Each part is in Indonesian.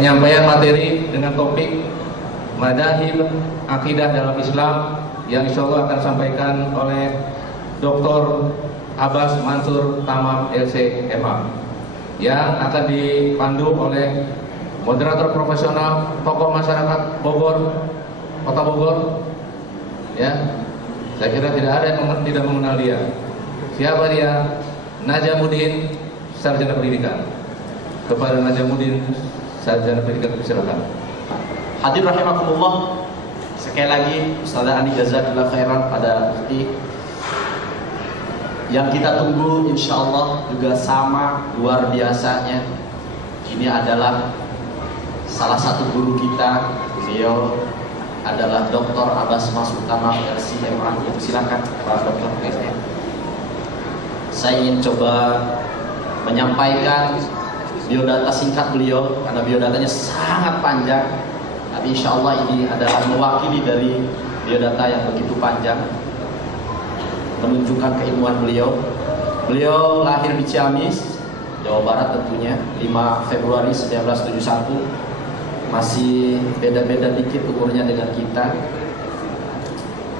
penyampaian materi dengan topik Madahib Akidah dalam Islam yang insya Allah akan disampaikan oleh Dr. Abbas Mansur Tamam LC.MA yang akan dipandu oleh moderator profesional tokoh masyarakat Bogor, Kota Bogor. Ya, saya kira tidak ada yang tidak mengenal dia. Siapa dia? Najamuddin, Sarjana Pendidikan. Kepada Najamuddin, Sarjana Pendidikan, silakan. Hadir rahimakumullah. Sekali lagi Ustazah Ani jazakallahu khairan pada ukti. Yang kita tunggu insya Allah juga sama luar biasanya. Ini adalah salah satu guru kita. Beliau adalah Dr. Abbas Mansur Tamam LC.MA. Silakan Pak Dokter. Saya ingin coba menyampaikan biodata singkat beliau karena biodatanya sangat panjang. Tapi insya Allah ini adalah mewakili dari biodata yang begitu panjang, menunjukkan keilmuan beliau. Beliau lahir di Ciamis, Jawa Barat tentunya, 5 Februari 1971. Masih beda-beda dikit umurnya dengan kita.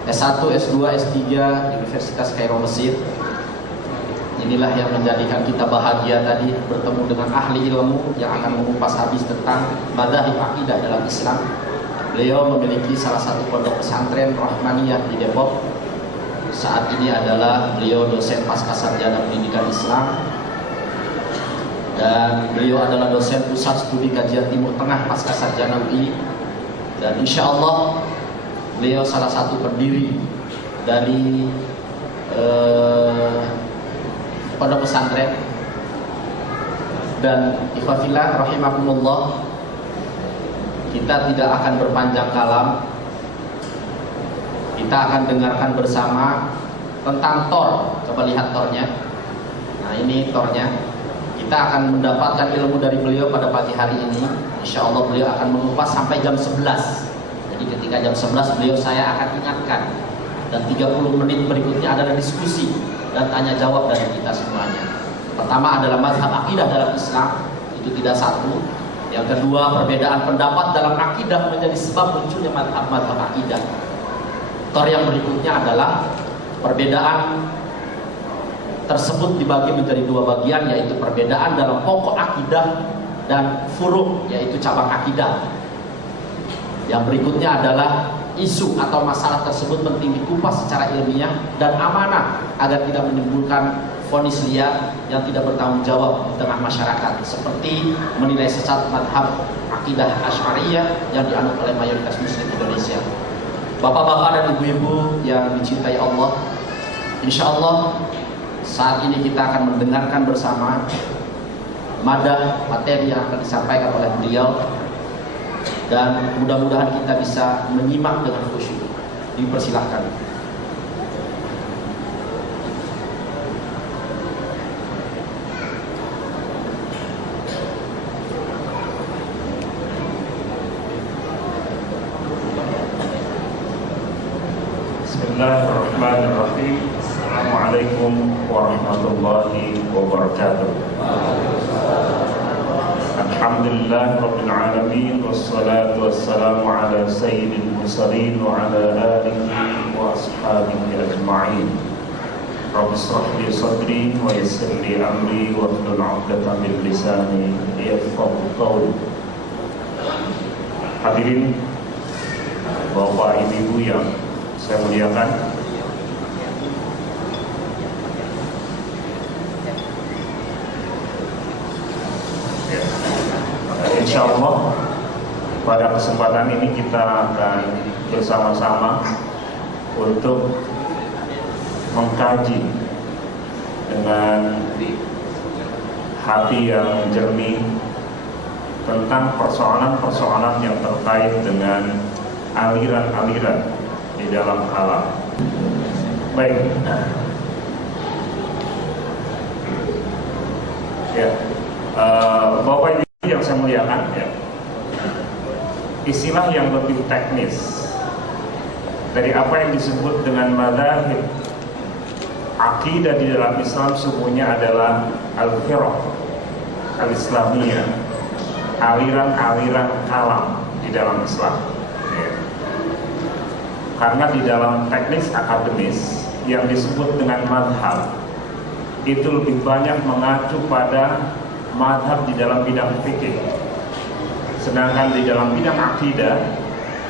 S1, S2, S3 Universitas Kairo Mesir. Inilah yang menjadikan kita bahagia tadi bertemu dengan ahli ilmu yang akan mengupas habis tentang madhahib akidah dalam Islam. Beliau memiliki salah satu pondok pesantren Rahmaniyah di Depok. Saat ini adalah beliau dosen pascasarjana pendidikan Islam dan beliau adalah dosen pusat studi kajian Timur Tengah pascasarjana UI. Dan insya Allah beliau salah satu pendiri dari pondok pesantren. Dan ikhwafillah rahimakumullah, kita tidak akan berpanjang kalam. Kita akan dengarkan bersama tentang Tor. Coba lihat Tornya. Nah, ini Tornya. Kita akan mendapatkan ilmu dari beliau pada pagi hari ini. Insya Allah beliau akan mengupas sampai jam 11. Jadi ketika jam 11 beliau saya akan ingatkan. Dan 30 menit berikutnya adalah diskusi dan tanya jawab dari kita semuanya. Pertama adalah mazhab akidah dalam Islam, itu tidak satu. Yang kedua, perbedaan pendapat dalam akidah menjadi sebab munculnya mazhab akidah. Tor yang berikutnya adalah perbedaan tersebut dibagi menjadi dua bagian, yaitu perbedaan dalam pokok akidah dan furu', yaitu cabang akidah. Yang berikutnya adalah isu atau masalah tersebut penting dikupas secara ilmiah dan amanah agar tidak menimbulkan vonis liar yang tidak bertanggung jawab di tengah masyarakat, seperti menilai sesat madhab akidah Asy'ariyah yang dianut oleh mayoritas muslim Indonesia. Bapak-bapak dan ibu-ibu yang dicintai Allah, insya Allah saat ini kita akan mendengarkan bersama materi yang akan disampaikan oleh beliau, dan mudah-mudahan kita bisa menyimak dengan khusyuk. Dipersilahkan. Bismillahirrahmanirrahim. Assalamualaikum warahmatullahi wabarakatuh. Alhamdulillah Rabbil Alamin. Wassalatu wassalamu ala sayyidil mursalin wa ala alihi wa ashabihi ajma'in. Rabbi shrah li sadri wa yassir li amri wa hlul 'uqdatam min lisani yafqahu qawli. Hadirin Bapak Ibu yang saya muliakan, insya Allah pada kesempatan ini kita akan bersama-sama untuk mengkaji dengan hati yang jernih tentang persoalan-persoalan yang terkait dengan aliran-aliran di dalam alam. Baik. Ya, Bapak Ibu yang saya muliakan, ya, istilah yang lebih teknis dari apa yang disebut dengan madzhab akidah di dalam Islam sesungguhnya adalah al-firaq al-islamiyah, aliran-aliran kalam di dalam Islam. Ya. Karena di dalam teknik akademis yang disebut dengan madhab itu lebih banyak mengacu pada madhab di dalam bidang fikih. Sedangkan di dalam bidang akidah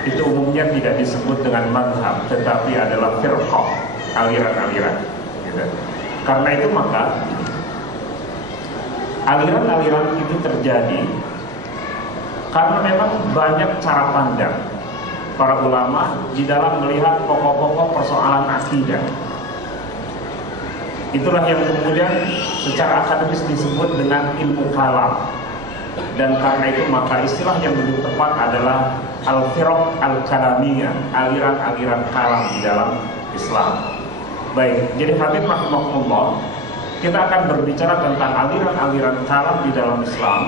itu umumnya tidak disebut dengan madhab, tetapi adalah firqah, aliran-aliran. Gitu. Karena itu maka aliran-aliran itu terjadi karena memang banyak cara pandang para ulama di dalam melihat pokok-pokok persoalan akidah. Itulah yang kemudian secara akademis disebut dengan ilmu kalam. Dan karena itu maka istilah yang lebih tepat adalah al-firaq al-kalamiyah, aliran-aliran kalam di dalam Islam. Baik, jadi hadirin rahimakumullah, kita akan berbicara tentang aliran-aliran kalam di dalam Islam.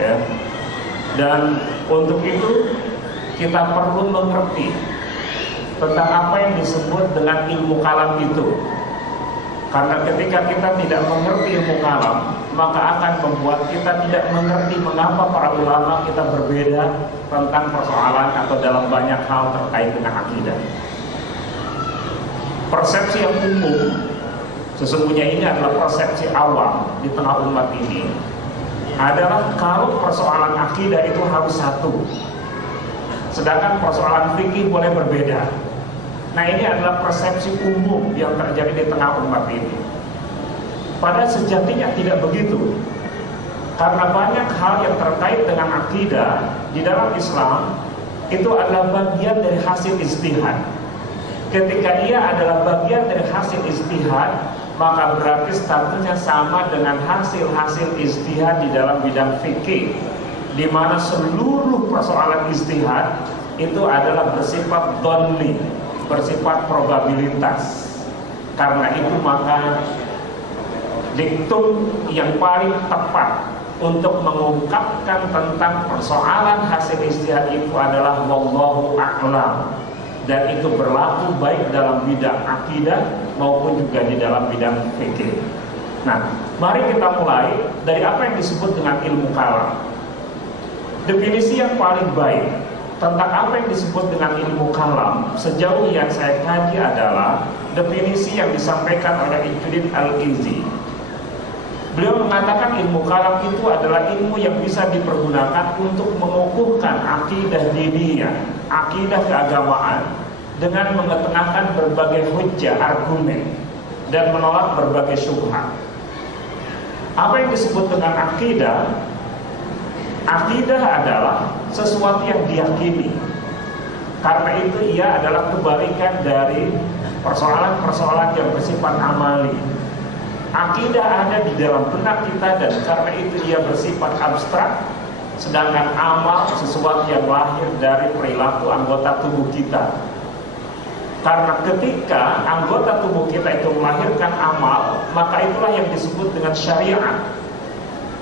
Ya. Dan untuk itu kita perlu mengerti tentang apa yang disebut dengan ilmu kalam itu. Karena ketika kita tidak mengerti ilmu kalam, maka akan membuat kita tidak mengerti mengapa para ulama kita berbeda tentang persoalan atau dalam banyak hal terkait dengan akidah. Persepsi yang umum, sesungguhnya ini adalah persepsi awam di tengah umat ini, adalah kalau persoalan akidah itu harus satu, sedangkan persoalan fikih boleh berbeda. Nah, ini adalah persepsi umum yang terjadi di tengah umat ini. Pada sejatinya tidak begitu. Karena banyak hal yang terkait dengan akidah di dalam Islam itu adalah bagian dari hasil ijtihad. Ketika ia adalah bagian dari hasil ijtihad, maka berarti statusnya sama dengan hasil-hasil ijtihad di dalam bidang fikih, di mana seluruh persoalan ijtihad itu adalah bersifat dhanni, bersifat probabilitas. Karena itu maka diktum yang paling tepat untuk mengungkapkan tentang persoalan hasil ijtihad itu adalah wallahu a'lam. Dan itu berlaku baik dalam bidang akidah maupun juga di dalam bidang fikih. Nah, mari kita mulai dari apa yang disebut dengan ilmu kalam. Definisi yang paling baik tentang apa yang disebut dengan ilmu kalam sejauh yang saya kaji adalah definisi yang disampaikan oleh Izzuddin Al-Qizi. Beliau mengatakan ilmu kalam itu adalah ilmu yang bisa dipergunakan untuk mengukuhkan akidah diniyah, akidah keagamaan, dengan mengetengahkan berbagai hujjah, argumen, dan menolak berbagai syubhat. Apa yang disebut dengan akidah? Akidah adalah sesuatu yang diyakini. Karena itu ia adalah kebalikan dari persoalan-persoalan yang bersifat amali. Akidah ada di dalam benak kita dan karena itu ia bersifat abstrak. Sedangkan amal sesuatu yang lahir dari perilaku anggota tubuh kita. Karena ketika anggota tubuh kita itu melahirkan amal, maka itulah yang disebut dengan syariat.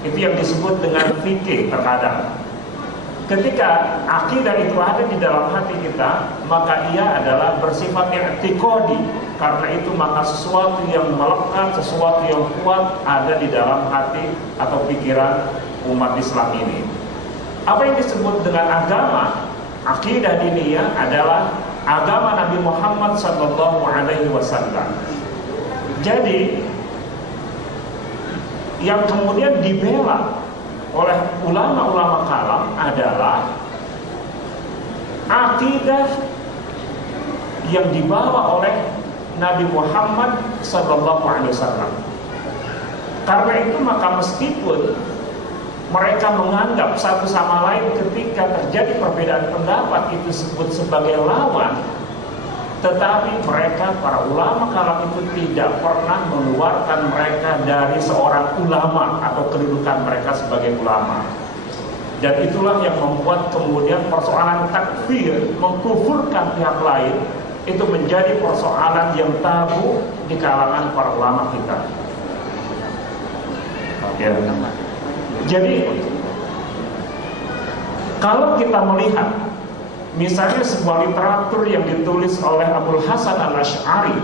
Itu yang disebut dengan fikih terkadang. Ketika akidah itu ada di dalam hati kita, maka ia adalah bersifat i'tiqadi. Karena itu maka sesuatu yang melekat, sesuatu yang kuat ada di dalam hati atau pikiran umat Islam ini. Apa yang disebut dengan agama? Akidah diniyah adalah agama Nabi Muhammad SAW. Jadi yang kemudian dibela oleh ulama-ulama kalam adalah akidah yang dibawa oleh Nabi Muhammad SAW. Karena itu maka meskipun mereka menganggap satu sama lain ketika terjadi perbedaan pendapat itu disebut sebagai lawan, tetapi mereka, para ulama kalam itu tidak pernah mengeluarkan mereka dari seorang ulama atau kedudukan mereka sebagai ulama. Dan itulah yang membuat kemudian persoalan takfir, mengkufurkan pihak lain, itu menjadi persoalan yang tabu di kalangan para ulama kita. Ya. Jadi kalau kita melihat misalnya sebuah literatur yang ditulis oleh Abul Hasan Al-Asy'ari,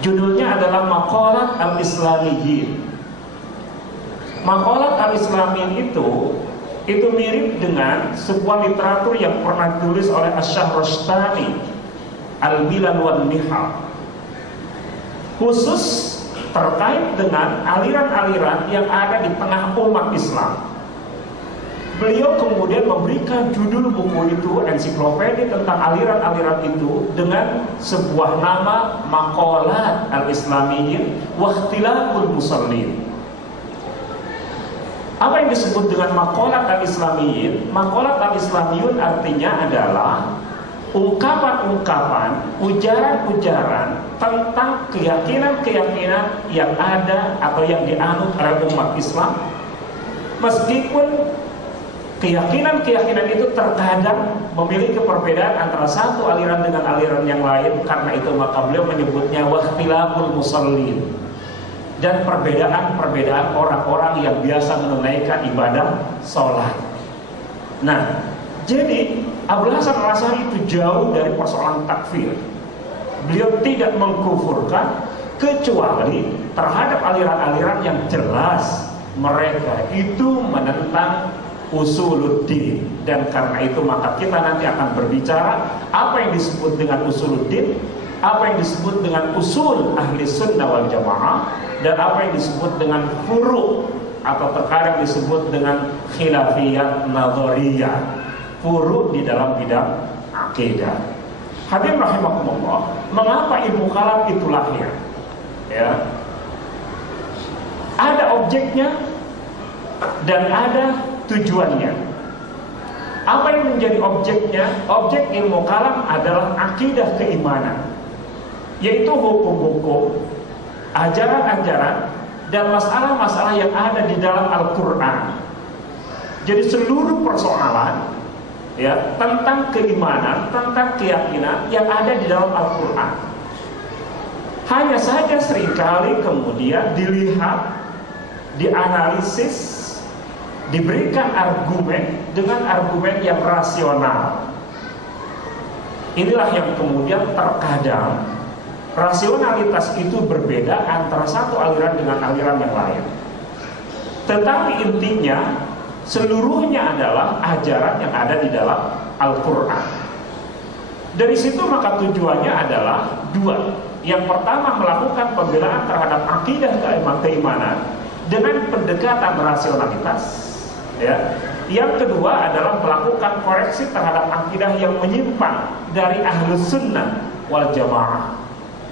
judulnya adalah Maqalat Al-Islamiyyin. Maqalat al-Islamiyin itu mirip dengan sebuah literatur yang pernah ditulis oleh Asy-Syahrastani, Al-Milal wan Nihal, khusus terkait dengan aliran-aliran yang ada di tengah umat Islam. Beliau kemudian memberikan judul buku itu, ensiklopedia tentang aliran-aliran itu, dengan sebuah nama Maqalat al-Islamiyyin wa Ikhtilaful Musallin. Apa yang disebut dengan Maqalat al-Islamiyyin? Maqalat al-Islamiyyun artinya adalah ungkapan-ungkapan, ujaran-ujaran tentang keyakinan-keyakinan yang ada atau yang dianut oleh umat Islam, meskipun keyakinan-keyakinan itu terkadang memiliki perbedaan antara satu aliran dengan aliran yang lain. Karena itu maka beliau menyebutnya wakhtilaful musallin, dan perbedaan-perbedaan orang-orang yang biasa menunaikan ibadah sholat. Nah, jadi Abul Hasan Al-Asy'ari itu jauh dari persoalan takfir. Beliau tidak mengkufurkan, kecuali terhadap aliran-aliran yang jelas mereka itu menentang usuluddin. Dan karena itu maka kita nanti akan berbicara apa yang disebut dengan usuluddin, apa yang disebut dengan usul ahli sunnah wal jamaah, dan apa yang disebut dengan furu' atau terkadang disebut dengan khilafiyat nadhariyah, furu' di dalam bidang akidah. Hadirin rahimakumullah, mengapa ilmu kalam itu lahir? Ya, ada objeknya dan ada tujuannya. Apa yang menjadi objeknya? Objek ilmu kalam adalah akidah keimanan, yaitu hukum-hukum, ajaran-ajaran, dan masalah-masalah yang ada di dalam Al-Quran. Jadi seluruh persoalan ya tentang keimanan, tentang keyakinan yang ada di dalam Al-Quran. Hanya saja seringkali kemudian dilihat, dianalisis, diberikan argumen dengan argumen yang rasional. Inilah yang kemudian terkadang rasionalitas itu berbeda antara satu aliran dengan aliran yang lain. Tetapi intinya seluruhnya adalah ajaran yang ada di dalam Al-Quran. Dari situ maka tujuannya adalah dua. Yang pertama, melakukan pembelaan terhadap akidah keimanan dengan pendekatan rasionalitas, ya. Yang kedua adalah melakukan koreksi terhadap akidah yang menyimpang dari Ahlus Sunnah wal Jamaah,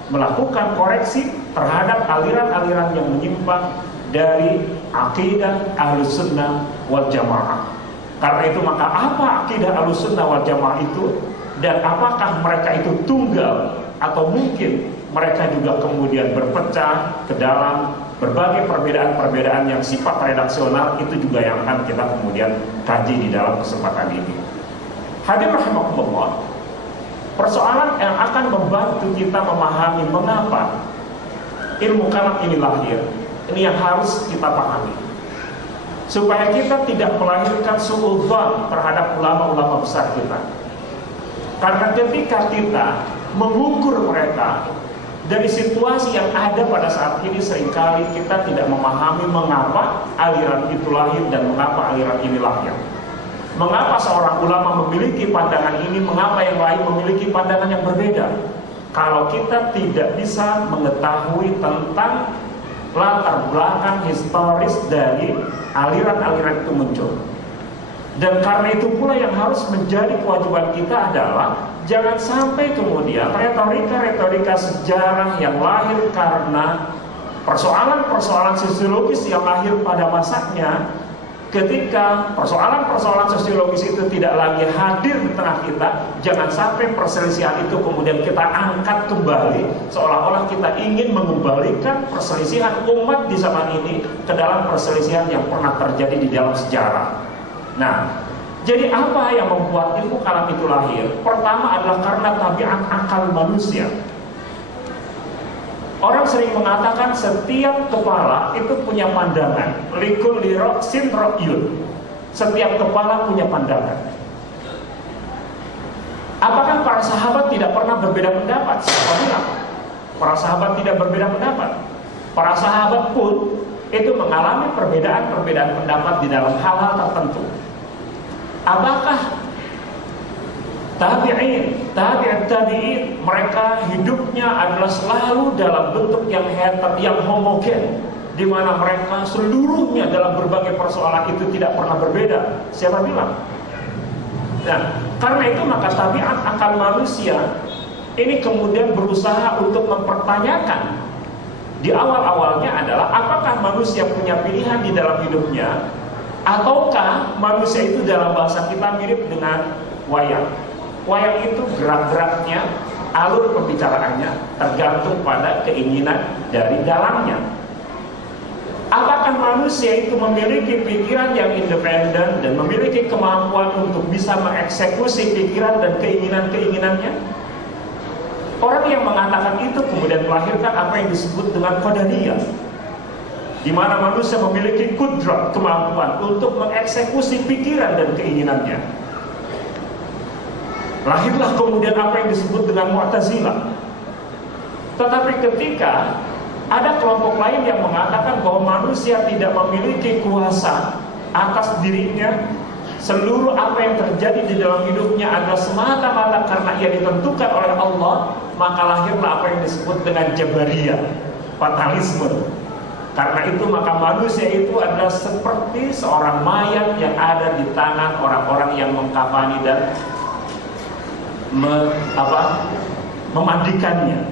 melakukan koreksi terhadap aliran-aliran yang menyimpang dari akidah Ahlus Sunnah wal Jamaah. Karena itu maka apa akidah Ahlus Sunnah wal Jamaah itu, dan apakah mereka itu tunggal atau mungkin mereka juga kemudian berpecah ke dalam berbagai perbedaan-perbedaan yang sifat redaksional, itu juga yang akan kita kemudian kaji di dalam kesempatan ini. Hadirin rahimakumullah, persoalan yang akan membantu kita memahami mengapa ilmu kalam ini lahir, ini yang harus kita pahami, supaya kita tidak melahirkan suudzon terhadap ulama-ulama besar kita. Karena ketika kita mengukur mereka dari situasi yang ada pada saat ini, seringkali kita tidak memahami mengapa aliran itu lahir dan mengapa aliran ini lahir. Mengapa seorang ulama memiliki pandangan ini, mengapa yang lain memiliki pandangan yang berbeda. Kalau kita tidak bisa mengetahui tentang latar belakang historis dari aliran-aliran itu muncul. Dan karena itu pula yang harus menjadi kewajiban kita adalah jangan sampai kemudian retorika-retorika sejarah yang lahir karena persoalan-persoalan sosiologis yang lahir pada masanya, ketika persoalan-persoalan sosiologis itu tidak lagi hadir di tengah kita, jangan sampai perselisihan itu kemudian kita angkat kembali seolah-olah kita ingin mengembalikan perselisihan umat di zaman ini ke dalam perselisihan yang pernah terjadi di dalam sejarah. Nah, jadi apa yang membuat ilmu kalam itu lahir? Pertama adalah karena tabiat akal manusia. Orang sering mengatakan setiap kepala itu punya pandangan. Likulli ra'sin ra'yun. Setiap kepala punya pandangan. Apakah para sahabat tidak pernah berbeda pendapat? Siapa bilang? Para sahabat tidak berbeda pendapat. Para sahabat pun itu mengalami perbedaan-perbedaan pendapat di dalam hal-hal tertentu. Apakah tabi'in, tabi'in, mereka hidupnya adalah selalu dalam bentuk yang homogen, di mana mereka seluruhnya dalam berbagai persoalan itu tidak pernah berbeda? Siapa bilang? Nah, karena itu maka tabiat akal manusia ini kemudian berusaha untuk mempertanyakan di awal-awalnya adalah apakah manusia punya pilihan di dalam hidupnya, ataukah manusia itu dalam bahasa kita mirip dengan wayang. Wayang itu gerak-geraknya, alur pembicaraannya tergantung pada keinginan dari dalangnya. Apakah manusia itu memiliki pikiran yang independen dan memiliki kemampuan untuk bisa mengeksekusi pikiran dan keinginan-keinginannya? Orang yang mengatakan itu kemudian melahirkan apa yang disebut dengan qadariyah, di mana manusia memiliki kudrat, kemampuan untuk mengeksekusi pikiran dan keinginannya. Lahirlah kemudian apa yang disebut dengan Mu'tazilah. Tetapi ketika ada kelompok lain yang mengatakan bahwa manusia tidak memiliki kuasa atas dirinya, seluruh apa yang terjadi di dalam hidupnya adalah semata-mata karena ia ditentukan oleh Allah, maka lahirlah apa yang disebut dengan Jabariyah, fatalisme. Karena itu maka manusia itu adalah seperti seorang mayat yang ada di tangan orang-orang yang mengkafani dan memandikannya,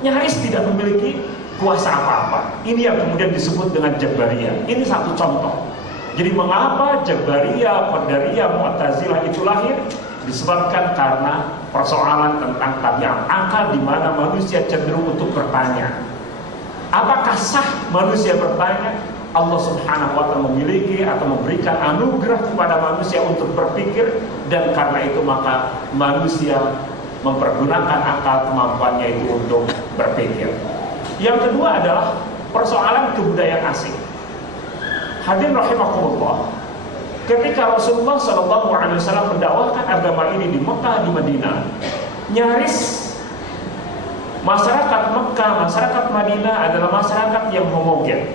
nyaris tidak memiliki kuasa apa-apa. Ini yang kemudian disebut dengan Jabariyah. Ini satu contoh. Jadi mengapa Jabariyah, Qadariyah, Mu'tazilah itu lahir? Disebabkan karena persoalan tentang tabiat akal, di mana manusia cenderung untuk bertanya, apakah sah manusia bertanya? Allah Subhanahu wa ta'ala memiliki atau memberikan anugerah kepada manusia untuk berpikir, dan karena itu maka manusia mempergunakan akal kemampuannya itu untuk berpikir. Yang kedua adalah persoalan kebudayaan asing. Hadirin rahimakumullah, ketika Rasulullah SAW mendakwahkan agama ini di Mekah, di Madinah, nyaris masyarakat Mekah, masyarakat Madinah adalah masyarakat yang homogen,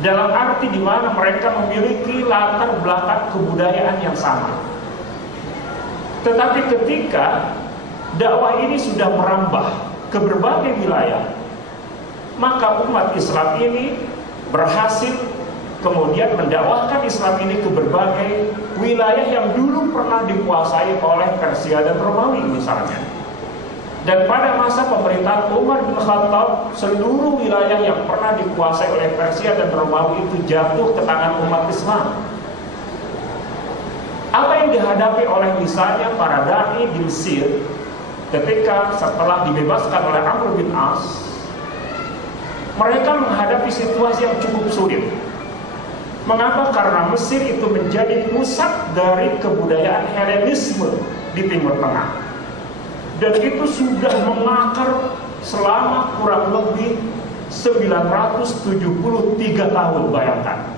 dalam arti di mana mereka memiliki latar belakang kebudayaan yang sama. Tetapi ketika dakwah ini sudah merambah ke berbagai wilayah, maka umat Islam ini berhasil kemudian mendakwahkan Islam ini ke berbagai wilayah yang dulu pernah dikuasai oleh Persia dan Romawi misalnya. Dan pada masa pemerintahan Umar bin Khattab, seluruh wilayah yang pernah dikuasai oleh Persia dan Romawi itu jatuh ke tangan umat Islam. Apa yang dihadapi oleh misalnya para dai di Mesir ketika setelah dibebaskan oleh Amr bin As, mereka menghadapi situasi yang cukup sulit. Mengapa? Karena Mesir itu menjadi pusat dari kebudayaan Helenisme di Timur Tengah. Dan itu sudah mengakar selama kurang lebih 973 tahun, bayangkan.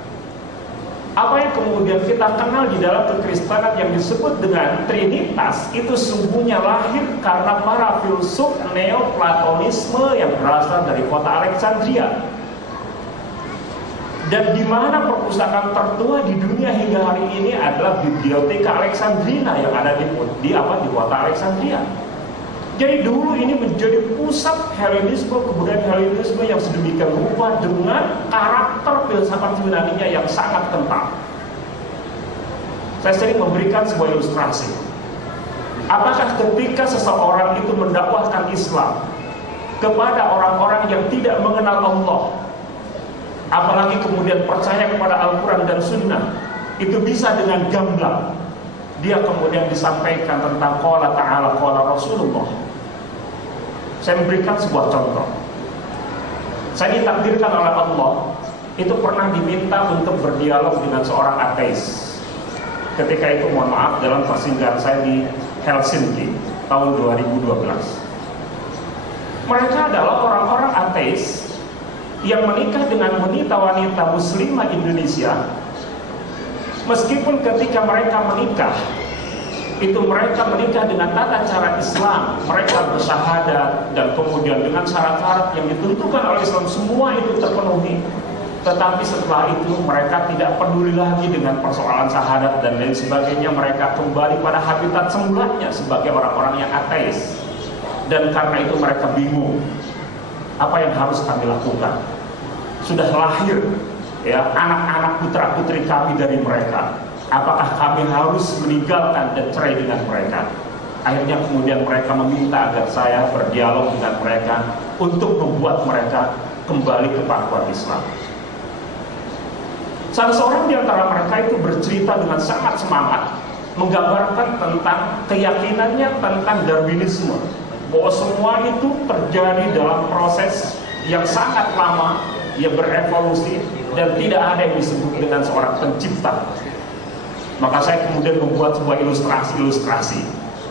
Apa yang kemudian kita kenal di dalam kekristenan yang disebut dengan Trinitas, itu sungguhnya lahir karena para filsuf Neoplatonisme yang berasal dari kota Alexandria. Dan di mana perpustakaan tertua di dunia hingga hari ini adalah Biblioteka Alexandrina yang ada di kota Alexandria. Jadi dulu ini menjadi pusat Helenisme, kebudayaan Helenisme yang sedemikian rupa dengan karakter filsafat Yunaninya yang sangat kental. Saya sering memberikan sebuah ilustrasi. Apakah ketika seseorang itu mendakwahkan Islam kepada orang-orang yang tidak mengenal Allah, apalagi kemudian percaya kepada Al-Quran dan Sunnah, itu bisa dengan gamblang dia kemudian disampaikan tentang qala ta'ala, qala Rasulullah. Saya memberikan sebuah contoh. Saya ditakdirkan oleh Allah itu pernah diminta untuk berdialog dengan seorang ateis. Ketika itu, mohon maaf, dalam persinggahan saya di Helsinki tahun 2012. Mereka adalah orang-orang ateis yang menikah dengan wanita-wanita muslimah Indonesia. Meskipun ketika mereka menikah, itu mereka menikah dengan tata cara Islam, mereka bersyahadat dan kemudian dengan syarat-syarat yang ditentukan oleh Islam, semua itu terpenuhi. Tetapi setelah itu mereka tidak peduli lagi dengan persoalan syahadat dan lain sebagainya. Mereka kembali pada habitat semulanya sebagai orang-orang yang ateis. Dan karena itu mereka bingung, apa yang harus kami lakukan? Sudah lahir ya anak-anak putra-putri kami dari mereka. Apakah kami harus meninggalkan dan cerai dengan mereka? Akhirnya kemudian mereka meminta agar saya berdialog dengan mereka untuk membuat mereka kembali ke pangkuan Islam. Salah seorang di antara mereka itu bercerita dengan sangat semangat, menggambarkan tentang keyakinannya tentang Darwinisme, bahwa semua itu terjadi dalam proses yang sangat lama, ia berevolusi dan tidak ada yang disebut dengan seorang pencipta. Maka saya kemudian membuat sebuah ilustrasi,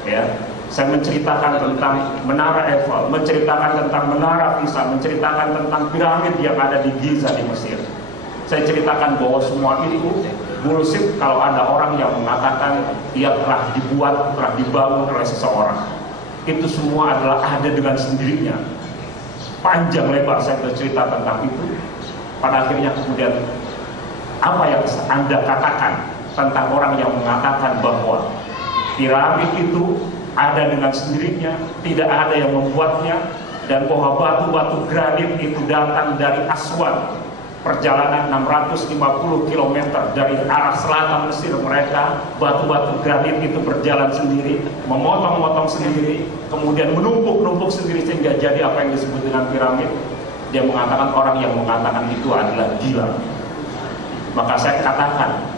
ya. Saya menceritakan tentang Menara Eiffel, menceritakan tentang Menara Pisa, menceritakan tentang piramid yang ada di Giza di Mesir. Saya ceritakan bahwa semua itu bullshit kalau ada orang yang mengatakan ia telah dibuat, telah dibangun oleh seseorang. Itu semua adalah ada dengan sendirinya. Panjang lebar saya bercerita tentang itu. Pada akhirnya kemudian apa yang Anda katakan tentang orang yang mengatakan bahwa piramid itu ada dengan sendirinya, tidak ada yang membuatnya, dan bahwa batu-batu granit itu datang dari Aswan, perjalanan 650 km dari arah selatan Mesir mereka, batu-batu granit itu berjalan sendiri, memotong-motong sendiri, kemudian menumpuk-numpuk sendiri sehingga jadi apa yang disebut dengan piramid. Dia mengatakan orang yang mengatakan itu adalah gila. Maka saya katakan,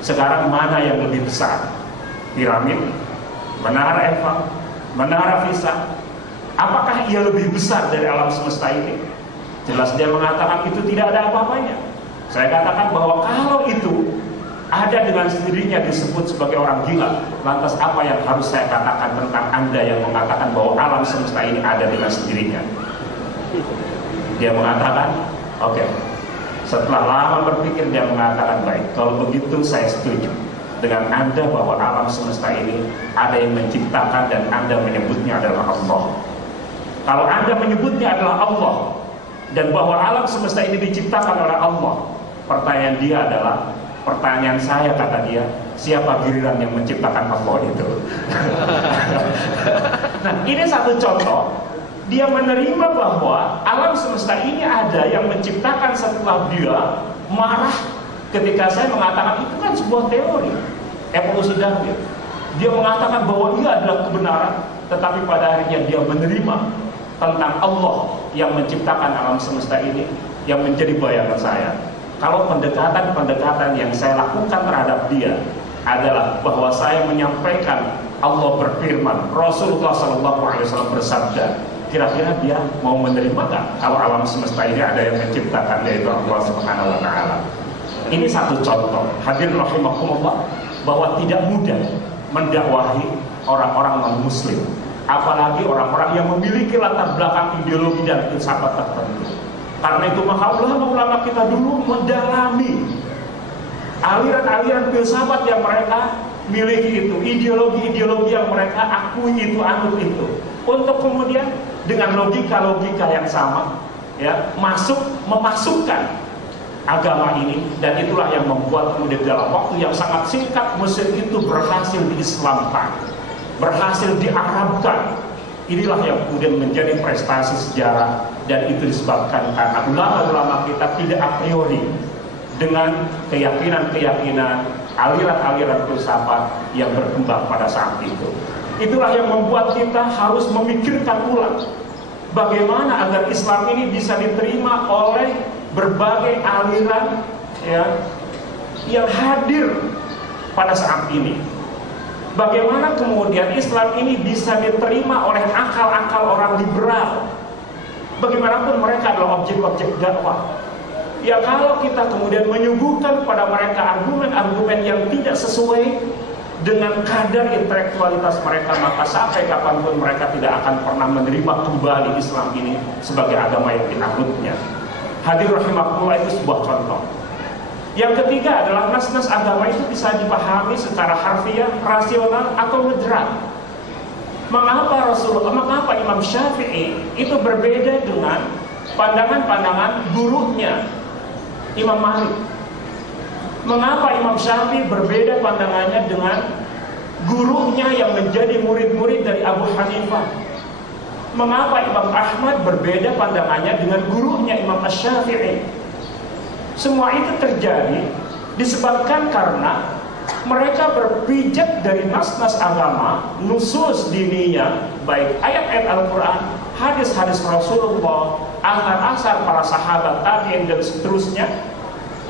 sekarang mana yang lebih besar? Piramid, Menara Eiffel, Menara Pisa? Apakah ia lebih besar dari alam semesta ini? Jelas dia mengatakan itu tidak ada apa-apanya. Saya katakan bahwa kalau itu ada dengan sendirinya disebut sebagai orang gila, lantas apa yang harus saya katakan tentang Anda yang mengatakan bahwa alam semesta ini ada dengan sendirinya? Dia mengatakan, oke. Setelah lama berpikir dia mengatakan, baik, kalau begitu saya setuju dengan Anda bahwa alam semesta ini ada yang menciptakan dan Anda menyebutnya adalah Allah. Kalau Anda menyebutnya adalah Allah dan bahwa alam semesta ini diciptakan oleh Allah, pertanyaan saya kata dia, siapa giliran yang menciptakan Allah itu? Nah, ini satu contoh. Dia menerima bahwa alam semesta ini ada yang menciptakan setelah dia marah ketika saya mengatakan itu kan sebuah teori evolusi Darwin. Dia mengatakan bahwa ia adalah kebenaran, tetapi pada akhirnya dia menerima tentang Allah yang menciptakan alam semesta ini yang menjadi bayangan saya. Kalau pendekatan-pendekatan yang saya lakukan terhadap dia adalah bahwa saya menyampaikan Allah berfirman, Rasulullah SAW bersabda, kira-kira dia mau menerima gak kalau alam semesta ini ada yang menciptakan, yaitu Allah Subhanahu wa Ta'ala? Ini satu contoh, hadirin rahimakumullah, bahwa tidak mudah mendakwahi orang-orang non-muslim, apalagi orang-orang yang memiliki latar belakang ideologi dan filsafat tertentu. Karena itu maka ulama-ulama kita dulu mendalami aliran-aliran filsafat yang mereka miliki itu, ideologi-ideologi yang mereka akui itu, anut itu, untuk kemudian dengan logika-logika yang sama, ya, memasukkan agama ini, dan itulah yang membuat kemudian dalam waktu yang sangat singkat Mesir itu berhasil diislamkan, berhasil diarabkan. Inilah yang kemudian menjadi prestasi sejarah, dan itu disebabkan karena ulama-ulama kita tidak a priori dengan keyakinan-keyakinan, aliran-aliran filsafat yang berkembang pada saat itu. Itulah yang membuat kita harus memikirkan ulang bagaimana agar Islam ini bisa diterima oleh berbagai aliran, ya, yang hadir pada saat ini. Bagaimana kemudian Islam ini bisa diterima oleh akal-akal orang liberal. Bagaimanapun mereka adalah objek-objek dakwah. Ya, kalau kita kemudian menyuguhkan pada mereka argumen-argumen yang tidak sesuai dengan kadar intelektualitas mereka, maka sampai kapanpun mereka tidak akan pernah menerima kembali Islam ini sebagai agama yang dianutnya. Hadir rahimakumullah, itu sebuah contoh. Yang ketiga adalah nas-nas agama itu bisa dipahami secara harfiah, rasional, atau mujarrad. Mengapa Imam Syafi'i itu berbeda dengan pandangan-pandangan gurunya Imam Malik. Mengapa Imam Syafi'i berbeda pandangannya dengan gurunya yang menjadi murid-murid dari Abu Hanifah? Mengapa Imam Ahmad berbeda pandangannya dengan gurunya Imam Asy-Syafi'i? Semua itu terjadi disebabkan karena mereka berpijak dari nas-nas agama, nusus diniyah, baik ayat-ayat Al-Quran, hadis-hadis Rasulullah, asar-asar para sahabat, tabi'in dan seterusnya,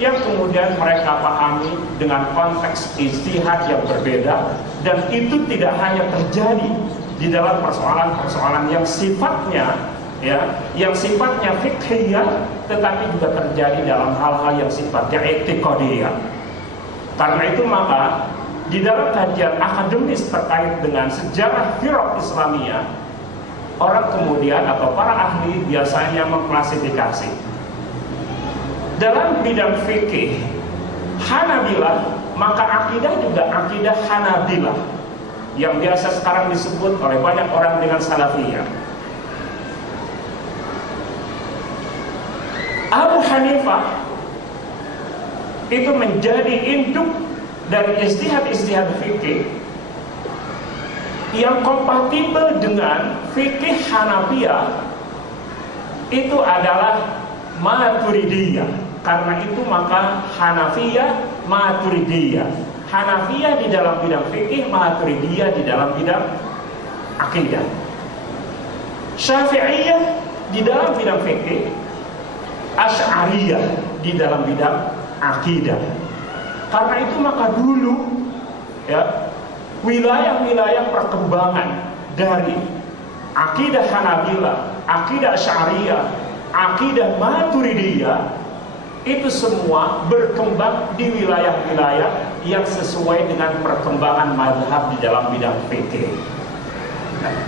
yang kemudian mereka pahami dengan konteks ijtihad yang berbeda, dan itu tidak hanya terjadi di dalam persoalan-persoalan yang sifatnya fiqhiyah, tetapi juga terjadi dalam hal-hal yang sifatnya i'tiqadiyah. Karena itu maka di dalam kajian akademis terkait dengan sejarah firaq Islamiyah, orang kemudian atau para ahli biasanya mengklasifikasi dalam bidang fikih Hanabilah, maka akidah juga akidah Hanabilah yang biasa sekarang disebut oleh banyak orang dengan Salafiyah. Abu Hanifah itu menjadi induk dari ijtihad fikih yang kompatibel dengan fikih Hanafiyah, itu adalah Maturidiyah. Karena itu maka Hanafiyah, Maturidiyah. Hanafiyah di dalam bidang fikih, Maturidiyah di dalam bidang akidah. Syafi'iyah di dalam bidang fikih, Asy'ariyah di dalam bidang akidah. Karena itu maka dulu wilayah-wilayah perkembangan dari akidah Hanabilah, akidah Asy'ariyah, akidah Maturidiyah, itu semua berkembang di wilayah-wilayah yang sesuai dengan perkembangan mazhab di dalam bidang fikih.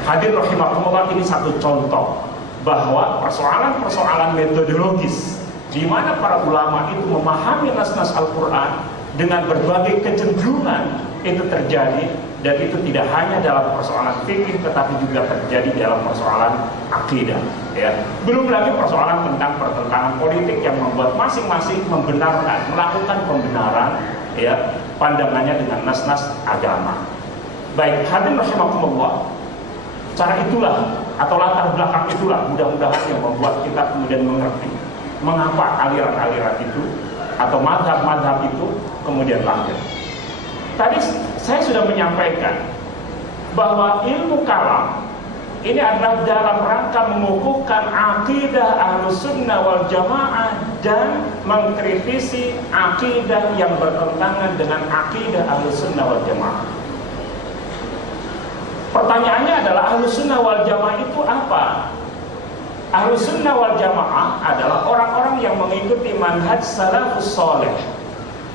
Hadir rahimakumullah, ini satu contoh bahwa persoalan-persoalan metodologis di mana para ulama itu memahami nas-nas Al-Quran dengan berbagai kecenderungan itu terjadi, dan itu tidak hanya dalam persoalan fikih tetapi juga terjadi dalam persoalan akidah, ya. Belum lagi persoalan tentang pertentangan politik yang membuat masing-masing membenarkan, melakukan pembenaran, ya, pandangannya dengan nas-nas agama. Baik, hadirin rahimakumullah, cara itulah atau latar belakang itulah mudah-mudahan yang membuat kita kemudian mengerti mengapa aliran-aliran itu atau mazhab-mazhab itu kemudian lahir. Tadi saya sudah menyampaikan bahwa ilmu kalam ini adalah dalam rangka mengukuhkan akidah Ahlussunnah wal Jamaah dan mengkritisi akidah yang bertentangan dengan akidah Ahlussunnah wal Jamaah. Pertanyaannya adalah Ahlussunnah wal Jamaah itu apa? Ahlussunnah wal Jamaah adalah orang-orang yang mengikuti manhaj salafus saleh,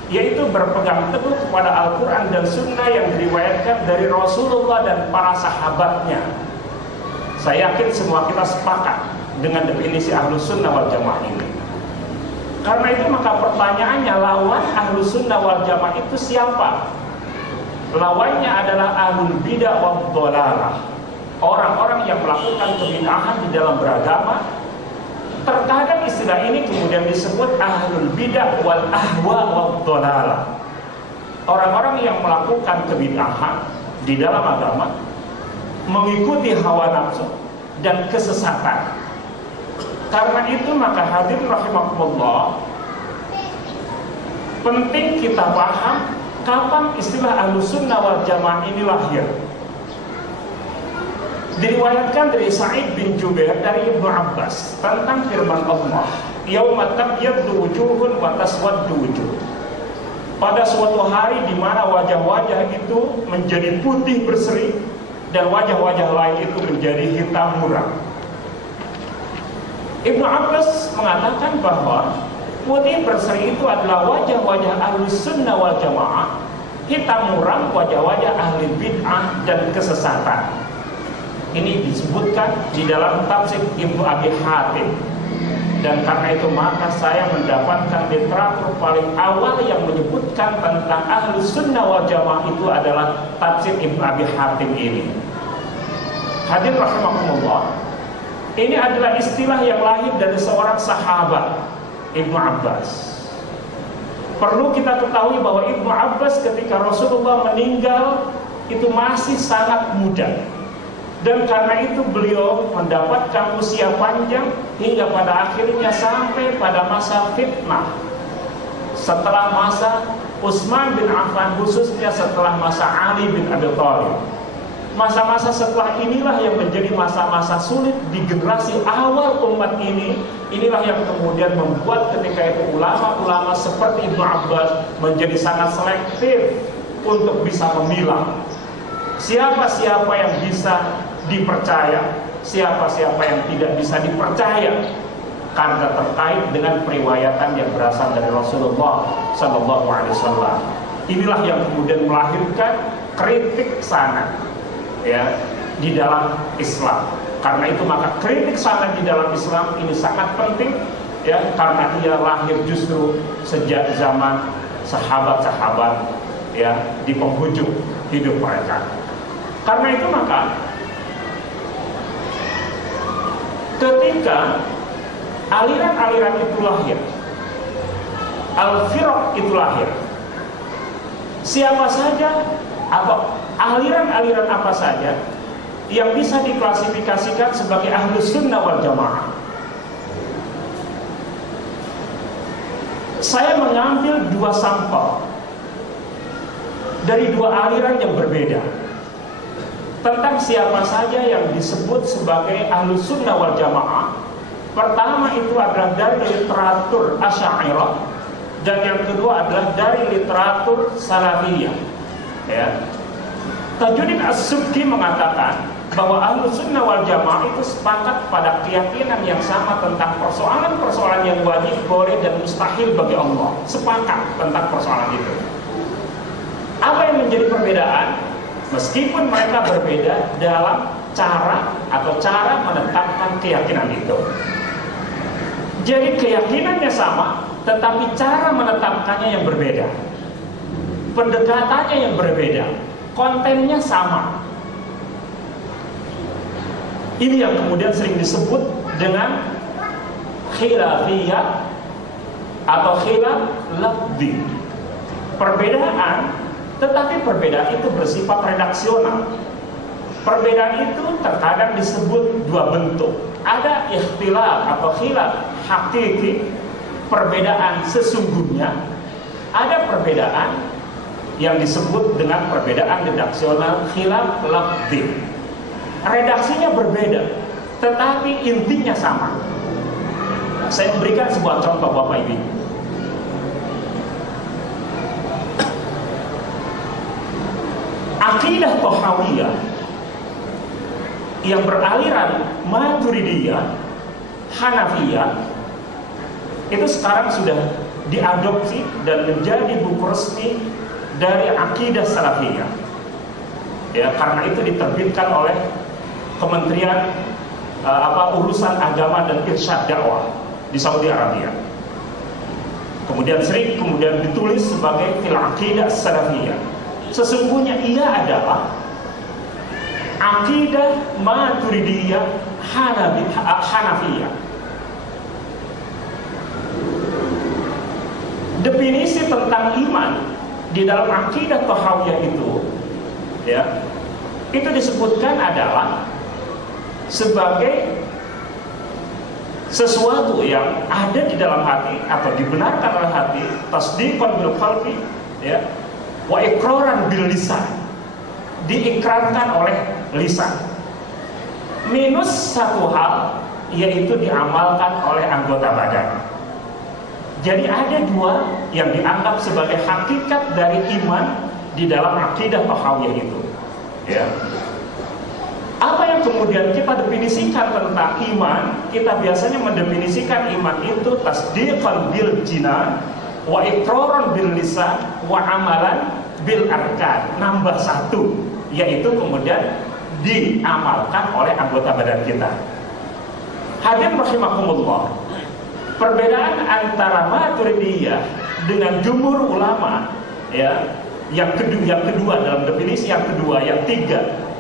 yaitu berpegang teguh kepada Al-Quran dan Sunnah yang diriwayatkan dari Rasulullah dan para sahabatnya. Saya yakin semua kita sepakat dengan definisi Ahlussunnah wal Jamaah ini. Karena itu maka pertanyaannya, lawan Ahlussunnah wal Jamaah itu siapa? Lawannya adalah ahlul bidah wad dhalalah, orang-orang yang melakukan kebid'ahan di dalam beragama. Terkadang istilah ini kemudian disebut ahlul bidah wal ahwa wad dhalalah, orang-orang yang melakukan kebid'ahan di dalam agama, mengikuti hawa nafsu dan kesesatan. Karena itu maka hadirin rahimakumullah, penting kita paham kapan istilah Ahlussunnah wal Jamaah ini lahir. Diriwayatkan dari Sa'id bin Jubair dari Ibnu Abbas tentang firman Allah, yauma tabyaddu wujuhun wa taswaddu wujuh. Pada suatu hari di mana wajah-wajah itu menjadi putih berseri dan wajah-wajah lain itu menjadi hitam muram. Ibnu Abbas mengatakan bahwa putih berseri itu adalah wajah-wajah Ahlussunnah wal Jamaah, hitam muram wajah-wajah ahli bid'ah dan kesesatan. Ini disebutkan di dalam tafsir Ibnu Abi Hatim. Dan karena itu maka saya mendapatkan literatur paling awal yang menyebutkan tentang Ahlussunnah wal Jamaah itu adalah tafsir Ibnu Abi Hatim ini. Hadirin rahimakumullah, ini adalah istilah yang lahir dari seorang sahabat, Ibnu Abbas. Perlu kita ketahui bahwa Ibnu Abbas ketika Rasulullah meninggal itu masih sangat muda. Dan karena itu beliau mendapatkan usia panjang hingga pada akhirnya sampai pada masa fitnah. Setelah masa Utsman bin Affan, khususnya setelah masa Ali bin Abi Thalib. Masa-masa setelah inilah yang menjadi masa-masa sulit di generasi awal umat ini. Inilah yang kemudian membuat ketika itu ulama-ulama seperti Ibnu Abbas menjadi sangat selektif untuk bisa memilah siapa-siapa yang bisa dipercaya, siapa-siapa yang tidak bisa dipercaya, karena terkait dengan periwayatan yang berasal dari Rasulullah Sallallahu Alaihi Wasallam. Inilah yang kemudian melahirkan kritik sana, ya, di dalam Islam. Karena itu maka kritik sana di dalam Islam ini sangat penting, ya, karena ia lahir justru sejak zaman sahabat-sahabat, ya, di penghujung hidup mereka. Karena itu maka ketika aliran-aliran itu lahir, al-firaq itu lahir, siapa saja atau aliran-aliran apa saja yang bisa diklasifikasikan sebagai ahlus sunnah wal jamaah. Saya mengambil dua sampel dari dua aliran yang berbeda tentang siapa saja yang disebut sebagai ahlus sunnah wal jamaah. Pertama itu adalah dari literatur Asy'ariyah, dan yang kedua adalah dari literatur Salafiyah. Ya. Tajuddin As-Subki mengatakan bahwa ahlus sunnah wal jamaah itu sepakat pada keyakinan yang sama tentang persoalan-persoalan yang wajib, boleh, dan mustahil bagi Allah. Sepakat tentang persoalan itu. Apa yang menjadi perbedaan? Meskipun mereka berbeda dalam cara menetapkan keyakinan itu. Jadi keyakinannya sama, tetapi cara menetapkannya yang berbeda. Pendekatannya yang berbeda. Kontennya sama. Ini yang kemudian sering disebut dengan khilafiyah atau khilaf lafzi. Perbedaan, tetapi perbedaan itu bersifat redaksional. Perbedaan itu terkadang disebut dua bentuk. Ada ikhtilaf atau khilaf hakiki, perbedaan sesungguhnya. Ada perbedaan yang disebut dengan perbedaan redaksional, khilaf lafzi. Redaksinya berbeda, tetapi intinya sama. Saya memberikan sebuah contoh Bapak Ibu. Akidah Thahawiyah yang beraliran Maturidiyah, Hanafiyah itu sekarang sudah diadopsi dan menjadi buku resmi dari akidah Salafiyah. Ya, karena itu diterbitkan oleh Kementerian Urusan Agama dan Irsyad Dakwah di Saudi Arabia. Kemudian sering ditulis sebagai fil aqidah salafiyah. Sesungguhnya ia adalah akidah Maturidiyah Hanafiyah. Definisi tentang iman di dalam akidah Thahawiyah itu, ya, itu disebutkan adalah sebagai sesuatu yang ada di dalam hati atau dibenarkan oleh hati, tasdiqan bil qalbi, ya, wa iqraran bil lisan, diikrarkan oleh lisan. Minus satu hal, yaitu diamalkan oleh anggota badan. Jadi ada dua yang dianggap sebagai hakikat dari iman di dalam akidah Thahawiyah itu, ya. Apa yang kemudian kita definisikan tentang iman? Kita biasanya mendefinisikan iman itu tasdiqan bil jinan, wa iqraran bil lisan, wa amalan bil arkan. Nambah satu, yaitu kemudian diamalkan oleh anggota badan kita. Hadirin rahimakumullah, perbedaan antara Maturidiyah dengan jumhur ulama, ya, yang kedua dalam definisi yang kedua, yang tiga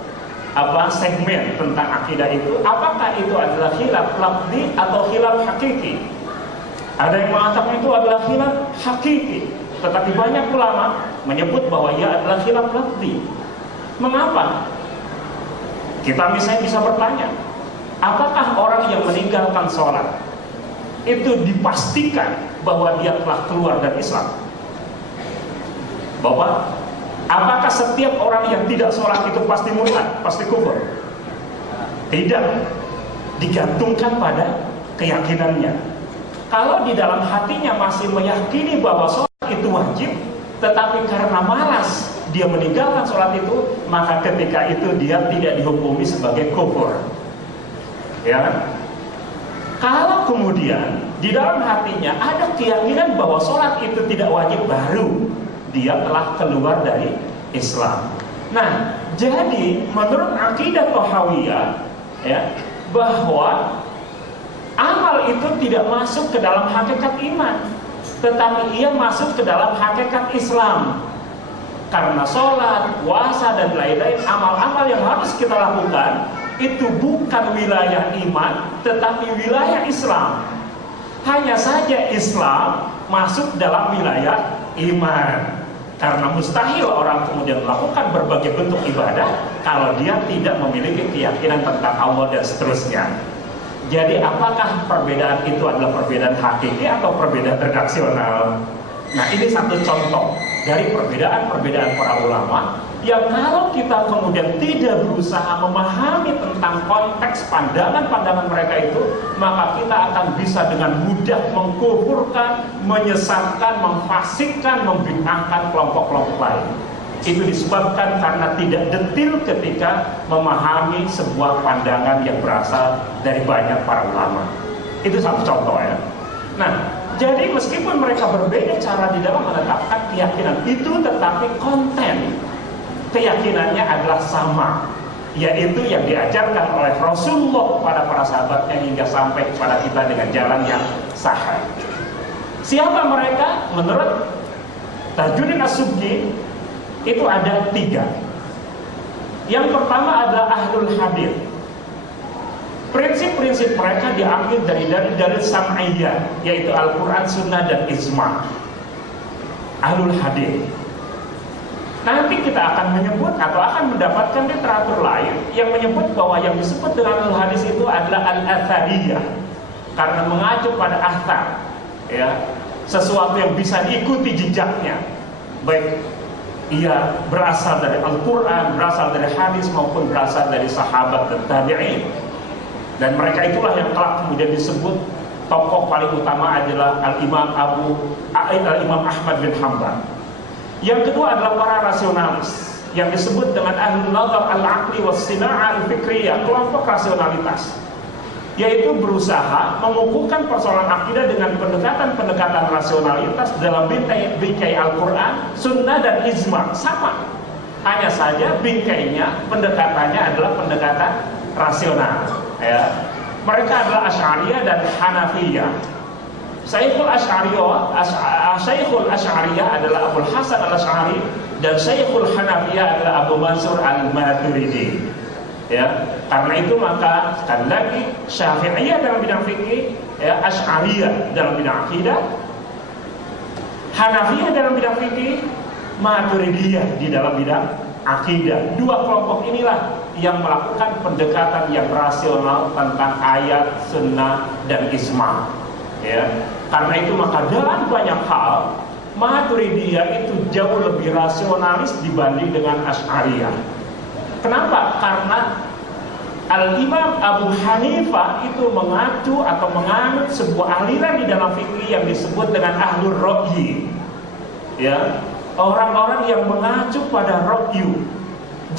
segmen tentang akidah itu, apakah itu adalah khilaf lafzi atau khilaf hakiki? Ada yang mengatakan itu adalah khilaf hakiki. tetapi banyak ulama menyebut bahwa ia adalah khilaf lafzi. Mengapa? Kita misalnya bisa bertanya, apakah orang yang meninggalkan sholat itu dipastikan bahwa dia telah keluar dari Islam? Bapak, apakah setiap orang yang tidak sholat itu pasti murtad, pasti kufur? Tidak, digantungkan pada keyakinannya. Kalau di dalam hatinya masih meyakini bahwa sholat itu wajib, tetapi karena malas dia meninggalkan sholat itu, maka ketika itu dia tidak dihukumi sebagai kufur. Ya, kalau kemudian di dalam hatinya ada keyakinan bahwa sholat itu tidak wajib, baru dia telah keluar dari Islam. Nah, jadi menurut akidah Tahawiyah, ya, bahwa amal itu tidak masuk ke dalam hakikat iman, tetapi ia masuk ke dalam hakikat Islam. Karena sholat, puasa, dan lain-lain amal-amal yang harus kita lakukan itu bukan wilayah iman, tetapi wilayah Islam. Hanya saja Islam masuk dalam wilayah iman. Karena mustahil orang kemudian melakukan berbagai bentuk ibadah kalau dia tidak memiliki keyakinan tentang Allah dan seterusnya. Jadi apakah perbedaan itu adalah perbedaan hakiki atau perbedaan redaksional? Nah, ini satu contoh dari perbedaan-perbedaan para ulama yang kalau kita kemudian tidak berusaha memahami tentang konteks pandangan-pandangan mereka itu, maka kita akan bisa dengan mudah mengkufurkan, menyesatkan, memfasikkan, membid'ahkan kelompok-kelompok lain. Itu disebabkan karena tidak detil ketika memahami sebuah pandangan yang berasal dari banyak para ulama. Itu satu contoh, ya. Nah, jadi meskipun mereka berbeda cara di dalam menetapkan keyakinan itu, tetapi konten keyakinannya adalah sama, yaitu yang diajarkan oleh Rasulullah kepada para sahabatnya hingga sampai kepada kita dengan jalan yang sahih. Siapa mereka? Menurut Tajuddin As-Subki itu ada 3. Yang pertama adalah ahlul hadis. Prinsip-prinsip mereka diambil dari dalil sam'iyah, yaitu Al-Quran, Sunnah, dan Ijma'. Ahlul hadis. Nanti kita akan menyebut atau akan mendapatkan literatur lain yang menyebut bahwa yang disebut dengan ahlul hadis itu adalah al-athariyah, karena mengacu pada athar, ya, sesuatu yang bisa diikuti jejaknya, baik ia berasal dari Al-Quran, berasal dari hadis, maupun berasal dari sahabat dan tabi'in. Dan mereka itulah yang telah kemudian disebut tokoh paling utama adalah Al-Imam Ahmad bin Hanbal. Yang kedua adalah para rasionalis yang disebut dengan ahlul nazar al-aqli was-sina'ah al-fikriyah, kelompok rasionalitas, yaitu berusaha mengukuhkan persoalan akidah dengan pendekatan-pendekatan rasionalitas dalam bingkai Al-Quran, Sunnah, dan Ijma'. Sama, hanya saja bingkainya, pendekatannya adalah pendekatan rasional, ya. Mereka adalah Asy'ariyah dan Hanafiyah. Syekhul Asy'ariyah adalah Abul Hasan Al-Asy'ari, dan Syekhul Hanafiyah adalah Abu Mansur Al-Maturidi. Ya, karena itu maka sekali lagi Syafi'iyah dalam bidang fikih, ya, Asy'ariyah dalam bidang akidah, Hanafiyah dalam bidang fikih, Maturidiyah di dalam bidang akidah. 2 kelompok inilah yang melakukan pendekatan yang rasional tentang ayat, sunnah, dan ijma'. Ya, karena itu maka dalam banyak hal Maturidiyah itu jauh lebih rasionalis dibanding dengan Asy'ariyah. Kenapa? Karena Al-Imam Abu Hanifah itu mengacu atau menganut sebuah aliran di dalam fikih yang disebut dengan ahlur ra'yi. Ya, orang-orang yang mengacu pada ra'yu.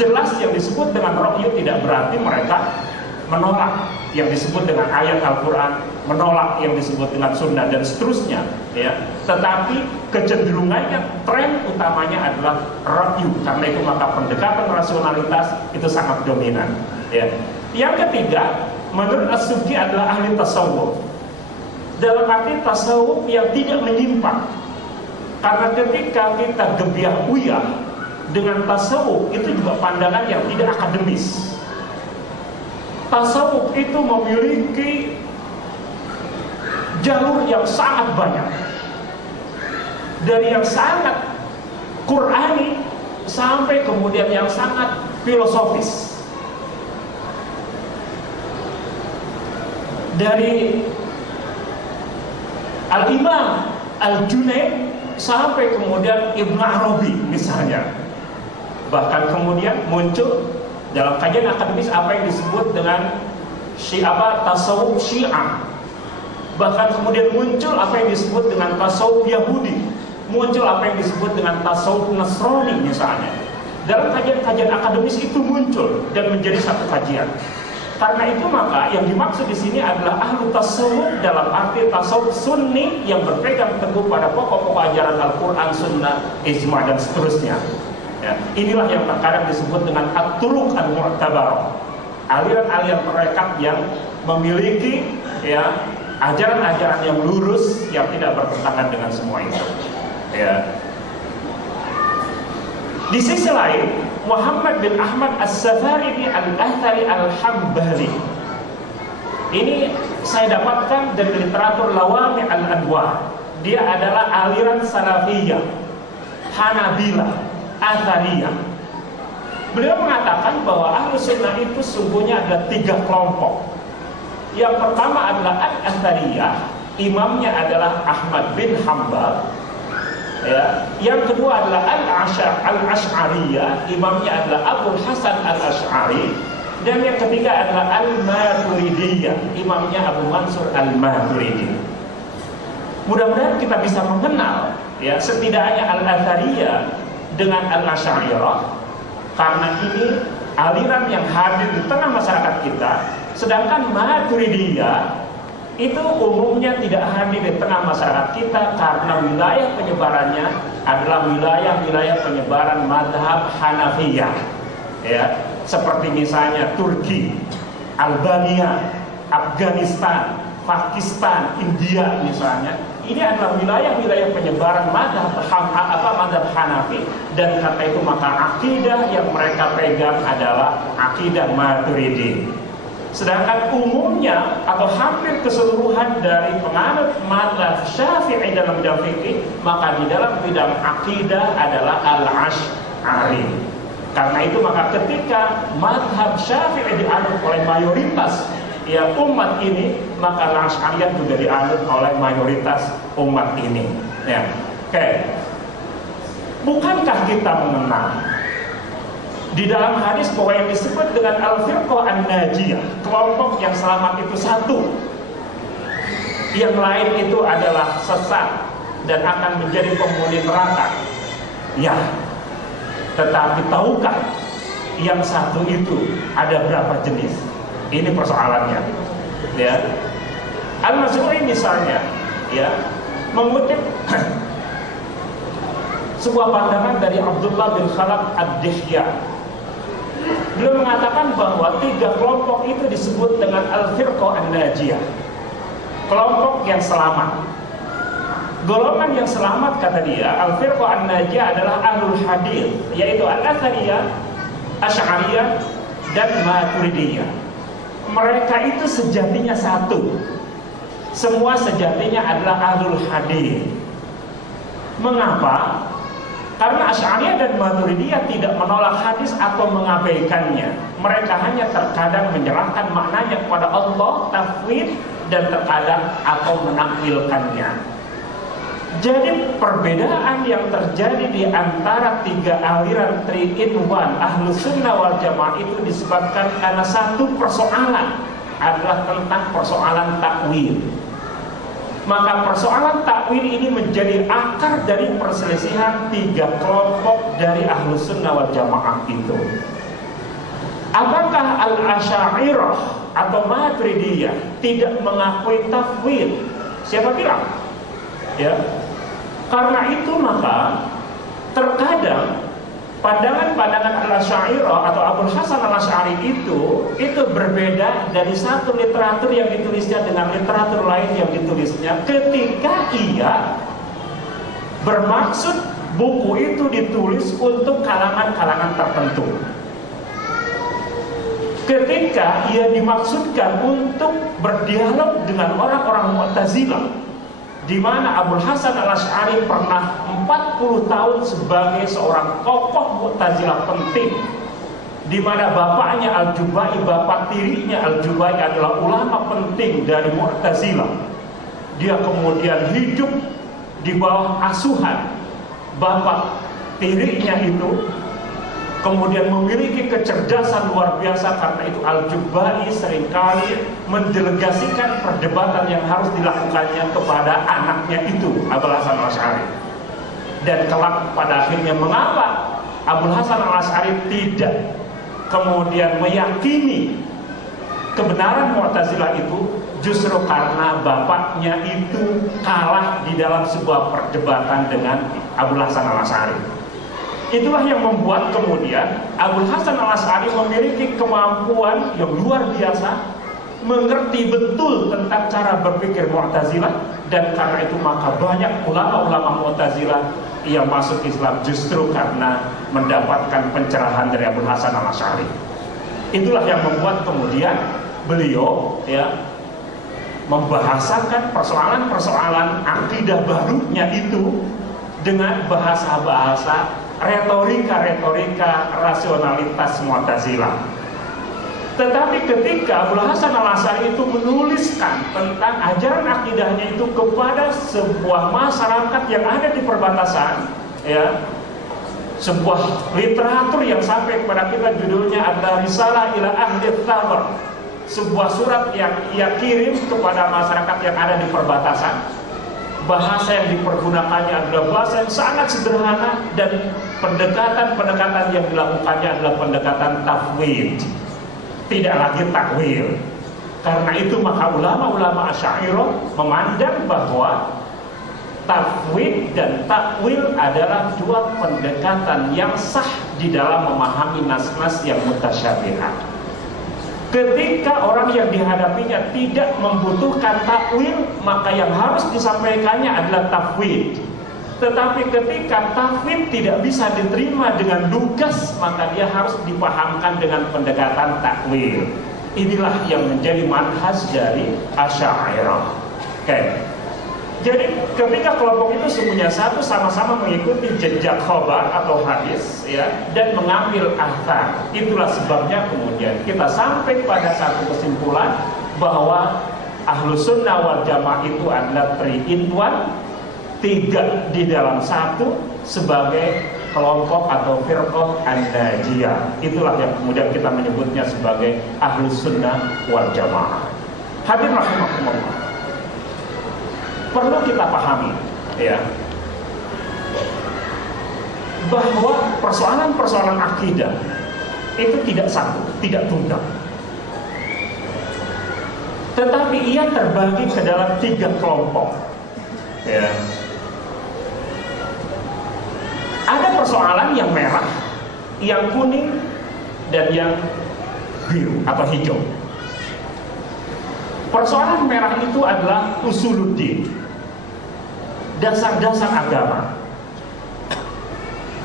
Jelas yang disebut dengan ra'yu tidak berarti mereka menolak yang disebut dengan ayat Al-Quran, menolak yang disebut dengan sunnah, dan seterusnya, ya. Tetapi kecenderungannya, tren utamanya adalah ra'yu. Karena itu maka pendekatan rasionalitas itu sangat dominan, ya. Yang ketiga, menurut As-Subki adalah ahli tasawuf. Dalam arti tasawuf yang tidak menyimpang. Karena ketika kita gebiah uyah dengan tasawuf, itu juga pandangan yang tidak akademis. Tasawuf itu memiliki jalur yang sangat banyak. dari yang sangat Qur'ani sampai kemudian yang sangat filosofis. Dari Al-Imam Al-Junaid sampai kemudian Ibn Arabi misalnya. Bahkan kemudian muncul dalam kajian akademis apa yang disebut dengan tasawuf Syiah. Bahkan kemudian muncul apa yang disebut dengan tasawuf Yahudi, muncul apa yang disebut dengan tasawuf Nasrani misalnya. Dalam kajian-kajian akademis itu muncul dan menjadi satu kajian. Karena itu maka yang dimaksud di sini adalah ahlu tasawuf dalam arti tasawuf sunni yang berpegang teguh pada pokok-pokok ajaran Al-Quran, Sunnah, Ijma' dan seterusnya. Ya, inilah yang terkadang disebut dengan at-turuq al-mu'tabarah, aliran-aliran mereka yang memiliki ya ajaran-ajaran yang lurus yang tidak bertentangan dengan semua itu. Ya. Di sisi lain, Muhammad bin Ahmad As-Safaridi Al-Athari Al-Hambali, ini saya dapatkan dari literatur Lawami Al-Anwar. Dia adalah aliran Salafiyah, Hanabilah, Athariyah. Beliau mengatakan bahwa ahlu sunnah itu sungguhnya ada 3 kelompok. Yang pertama adalah Al-Athariyah, imamnya adalah Ahmad bin Hanbal. Ya. Yang kedua adalah Al-Ash'ariyah, imamnya adalah Abu Hasan Al-Ash'ari. Dan yang ketiga adalah Al-Maturidiyah, imamnya Abu Mansur Al-Maturidi. Mudah-mudahan kita bisa mengenal ya setidaknya Al-Athariyah dengan Al-Asy'ariyah, karena ini aliran yang hadir di tengah masyarakat kita. Sedangkan Maturidiyah itu umumnya tidak hadir di tengah masyarakat kita karena wilayah penyebarannya adalah wilayah-wilayah penyebaran mazhab Hanafiyah, ya, seperti misalnya Turki, Albania, Afghanistan, Pakistan, India misalnya. Ini adalah wilayah-wilayah penyebaran mazhab Hanafi, dan karena itu maka akidah yang mereka pegang adalah akidah Maturidi. Sedangkan umumnya atau hampir keseluruhan dari penganut mazhab Syafi'i dalam bidang fikih, maka di dalam bidang akidah adalah Al-Asy'ari. Karena itu maka ketika mazhab Syafi'i dianut oleh mayoritas ya umat ini, maka Al-Asy'ariyah juga dianut oleh mayoritas umat ini. Ya. Oke. Bukankah kita mengenal di dalam hadis bahwa yang disebut dengan al-firqah an-najiyah, kelompok yang selamat itu satu, yang lain itu adalah sesat dan akan menjadi penghuni neraka? Ya, tetapi tahukah yang satu itu ada berapa jenis? Ini persoalannya. Ya, Al-Mazrui misalnya, ya, mengutip sebuah pandangan dari Abdullah bin Khalaf Ad-Dihyah. Beliau mengatakan bahwa 3 kelompok itu disebut dengan al-firqah an-najiyah, kelompok yang selamat. Golongan yang selamat, kata dia, al-firqah an-najiyah adalah ahlul hadits, yaitu al-athariyah, asy'ariyah, dan maturidiyah. Mereka itu sejatinya satu. Semua sejatinya adalah ahlul hadits. Mengapa? Karena Asy'ariyah dan Maturidiyah tidak menolak hadis atau mengabaikannya. Mereka hanya terkadang menyerahkan maknanya kepada Allah, tafwid, dan terkadang atau menakwilkannya. Jadi perbedaan yang terjadi di antara 3 aliran 3-in-1 Ahlus Sunnah wal Jamaah itu disebabkan karena satu persoalan, adalah tentang persoalan takwil. Maka persoalan takwil ini menjadi akar dari perselisihan 3 kelompok dari Ahlus Sunnah wal Jamaah itu. Apakah Al-Asy'ariyah atau Maturidiyah tidak mengakui tafwid? Siapa bilang? Ya. Karena itu maka terkadang pandangan-pandangan Al-Asy'ariyah atau Abul Hasan Al-Asy'ari itu berbeda dari satu literatur yang ditulisnya dengan literatur lain yang ditulisnya, ketika ia bermaksud buku itu ditulis untuk kalangan-kalangan tertentu. Ketika ia dimaksudkan untuk berdialog dengan orang-orang Mu'tazilah, di mana Abul Hasan Al-Asy'ari pernah 40 tahun sebagai seorang tokoh Mu'tazilah penting, di mana bapaknya Al-Jubai, bapak tirinya Al-Jubai adalah ulama penting dari Mu'tazilah. Dia kemudian hidup di bawah asuhan bapak tirinya itu, kemudian memiliki kecerdasan luar biasa. Karena itu Al-Jubai seringkali mendelegasikan perdebatan yang harus dilakukannya kepada anaknya itu, Abul Hasan Al-Asy'ari. Dan kelak pada akhirnya mengapa Abul Hasan Al-Asy'ari tidak kemudian meyakini kebenaran Mu'tazilah itu, justru karena bapaknya itu kalah di dalam sebuah perdebatan dengan Abul Hasan Al-Asy'ari. Itulah yang membuat kemudian Abul Hasan Al-Asy'ari memiliki kemampuan yang luar biasa, mengerti betul tentang cara berpikir Mu'tazilah, dan karena itu maka banyak ulama-ulama Mu'tazilah yang masuk Islam justru karena mendapatkan pencerahan dari Abul Hasan Al-Asy'ari. Itulah yang membuat kemudian beliau membahasakan persoalan-persoalan akidah barunya itu dengan bahasa-bahasa retorika rasionalitas Mu'tazilah. Tetapi ketika Abul Hasan Al-Asy'ari itu menuliskan tentang ajaran akidahnya itu kepada sebuah masyarakat yang ada di perbatasan, sebuah literatur yang sampai kepada kita, judulnya adalah Risalah ila Ahli Thamar, sebuah surat yang ia kirim kepada masyarakat yang ada di perbatasan. Bahasa yang dipergunakannya adalah bahasa yang sangat sederhana, dan pendekatan-pendekatan yang dilakukannya adalah pendekatan tafwid, tidak lagi takwil. Karena itu maka ulama-ulama Asy'ariyah memandang bahwa tafwid dan takwil adalah dua pendekatan yang sah di dalam memahami nas-nas yang mutasyabihat. Ketika orang yang dihadapinya tidak membutuhkan takwil, maka yang harus disampaikannya adalah tafwid. Tetapi ketika tafwid tidak bisa diterima dengan lugas, maka dia harus dipahamkan dengan pendekatan takwil. Inilah yang menjadi manhaj dari Asy'ariyah. Oke. Jadi ketika kelompok itu semuanya satu, sama-sama mengikuti jejak khabar atau hadis, dan mengambil athar. Itulah sebabnya kemudian kita sampai pada satu kesimpulan bahwa Ahlus Sunnah wal Jamaah itu adalah 3-in-1, 3 di dalam satu, sebagai kelompok atau firqah an-najiyah. Itulah yang kemudian kita menyebutnya sebagai Ahlus Sunnah wal Jamaah. Hadirin rahimakumullah, perlu kita pahami bahwa persoalan-persoalan akidah itu tidak satu, tidak tunggal, tetapi ia terbagi ke dalam 3 kelompok. Ada persoalan yang merah, yang kuning, dan yang biru atau hijau. Persoalan merah itu adalah usuluddin, dasar-dasar agama.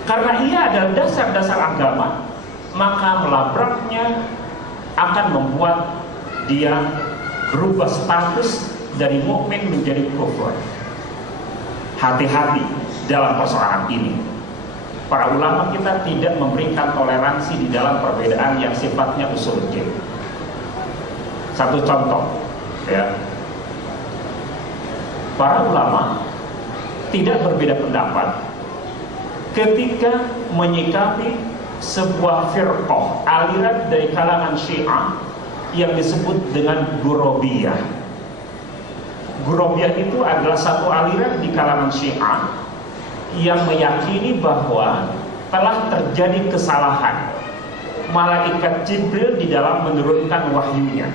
Karena ia adalah dasar-dasar agama, maka melabraknya akan membuat dia berubah status dari mukmin menjadi kufur. Hati-hati dalam persoalan ini. Para ulama kita tidak memberikan toleransi di dalam perbedaan yang sifatnya usuluddin. Satu contoh, para ulama tidak berbeda pendapat ketika menyikapi sebuah firqah, aliran dari kalangan Syiah yang disebut dengan Ghurabiyah. Ghurabiyah itu adalah satu aliran di kalangan Syiah yang meyakini bahwa telah terjadi kesalahan malaikat Jibril di dalam menurunkan wahyunya.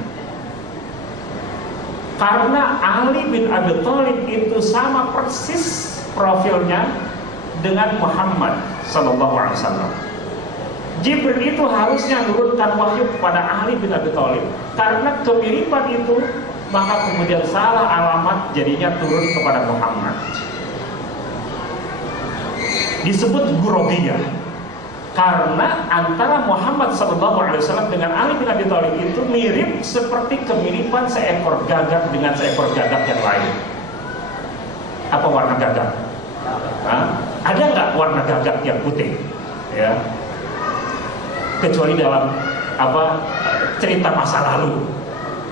Karena Ali bin Abi Thalib itu sama persis profilnya dengan Muhammad SAW. Jibril itu harusnya menurunkan wahyu kepada Ali bin Abi Thalib. Karena kemiripan itu, maka kemudian salah alamat, jadinya turun kepada Muhammad. Disebut Ghurabiyah karena antara Muhammad SAW dengan Ali bin Abi Thalib itu mirip seperti kemiripan seekor gagak dengan seekor gagak yang lain. Apa warna gagak? Ada nggak warna gagak yang putih? Ya, kecuali dalam cerita masa lalu,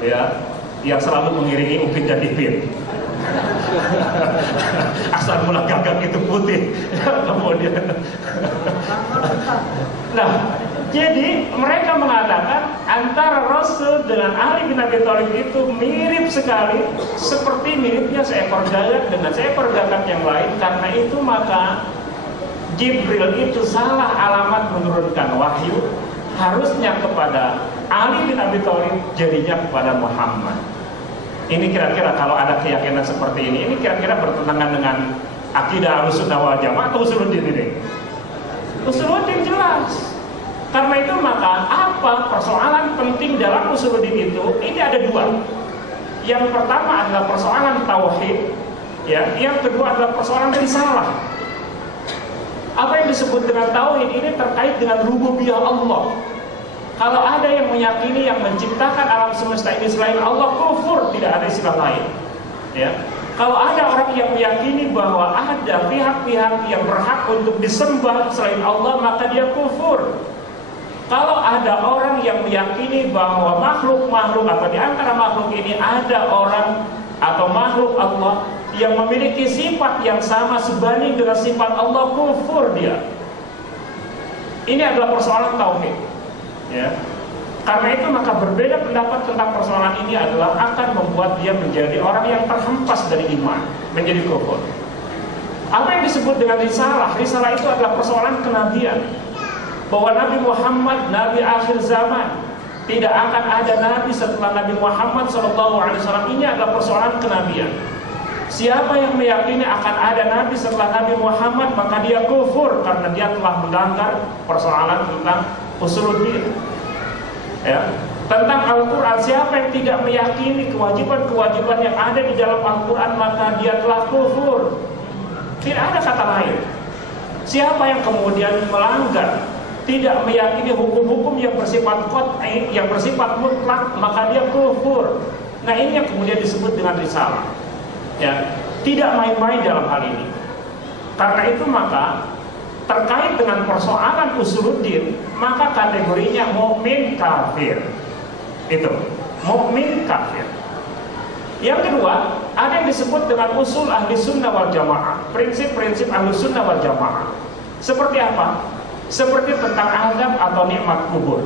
ya, yang selalu mengiringi Upin dan Ipin. Asal mula gagak itu putih, kemudian. Nah, jadi mereka mengatakan antara Rasul dengan Ali bin Abi Thalib itu mirip sekali, seperti miripnya seekor gagak dengan seekor gagak yang lain. Karena itu maka Jibril itu salah alamat menurunkan wahyu, harusnya kepada Ali bin Abi Thalib, jadinya kepada Muhammad. Ini kira-kira kalau ada keyakinan seperti ini kira-kira bertentangan dengan akidah Ahlussunnah wal Jamaah atau Usuluddin ini? Usuluddin jelas. Karena itu maka apa persoalan penting dalam Usuluddin itu? Ini ada dua. Yang pertama adalah persoalan tauhid, ya. Yang kedua adalah persoalan risalah. Apa yang disebut dengan tauhid ini terkait dengan rububiyah Allah. Kalau ada yang meyakini yang menciptakan alam semesta ini selain Allah, kufur, tidak ada istilah lain. Ya. Kalau ada orang yang meyakini bahwa ada pihak-pihak yang berhak untuk disembah selain Allah, maka dia kufur. Kalau ada orang yang meyakini bahwa makhluk-makhluk atau di antara makhluk ini ada orang atau makhluk Allah yang memiliki sifat yang sama sebanding dengan sifat Allah, kufur dia. Ini adalah persoalan tauhid. Ya. Karena itu maka berbeda pendapat tentang persoalan ini adalah akan membuat dia menjadi orang yang terhempas dari iman, menjadi kufur. Apa yang disebut dengan risalah? Risalah itu adalah persoalan kenabian. Bahwa Nabi Muhammad, Nabi akhir zaman, tidak akan ada Nabi setelah Nabi Muhammad SAW. Ini adalah persoalan kenabian. Siapa yang meyakini akan ada Nabi setelah Nabi Muhammad, maka dia kufur karena dia telah melanggar persoalan tentang Usuluddin. Ya. Tentang Al-Quran, siapa yang tidak meyakini kewajiban-kewajiban yang ada di dalam Al-Quran, maka dia telah kufur. Tidak ada kata lain. Siapa yang kemudian melanggar, tidak meyakini hukum-hukum yang bersifat qat'i, yang bersifat mutlak, maka dia kufur. Nah, ini yang kemudian disebut dengan risalah. Ya, tidak main-main dalam hal ini. Karena itu maka terkait dengan persoalan Usuluddin, maka kategorinya mukmin kafir. Itu, mukmin kafir. Yang kedua, ada yang disebut dengan usul ahli sunnah wal jamaah, prinsip-prinsip ahli sunnah wal jamaah. Seperti apa? Seperti tentang azab atau nikmat kubur.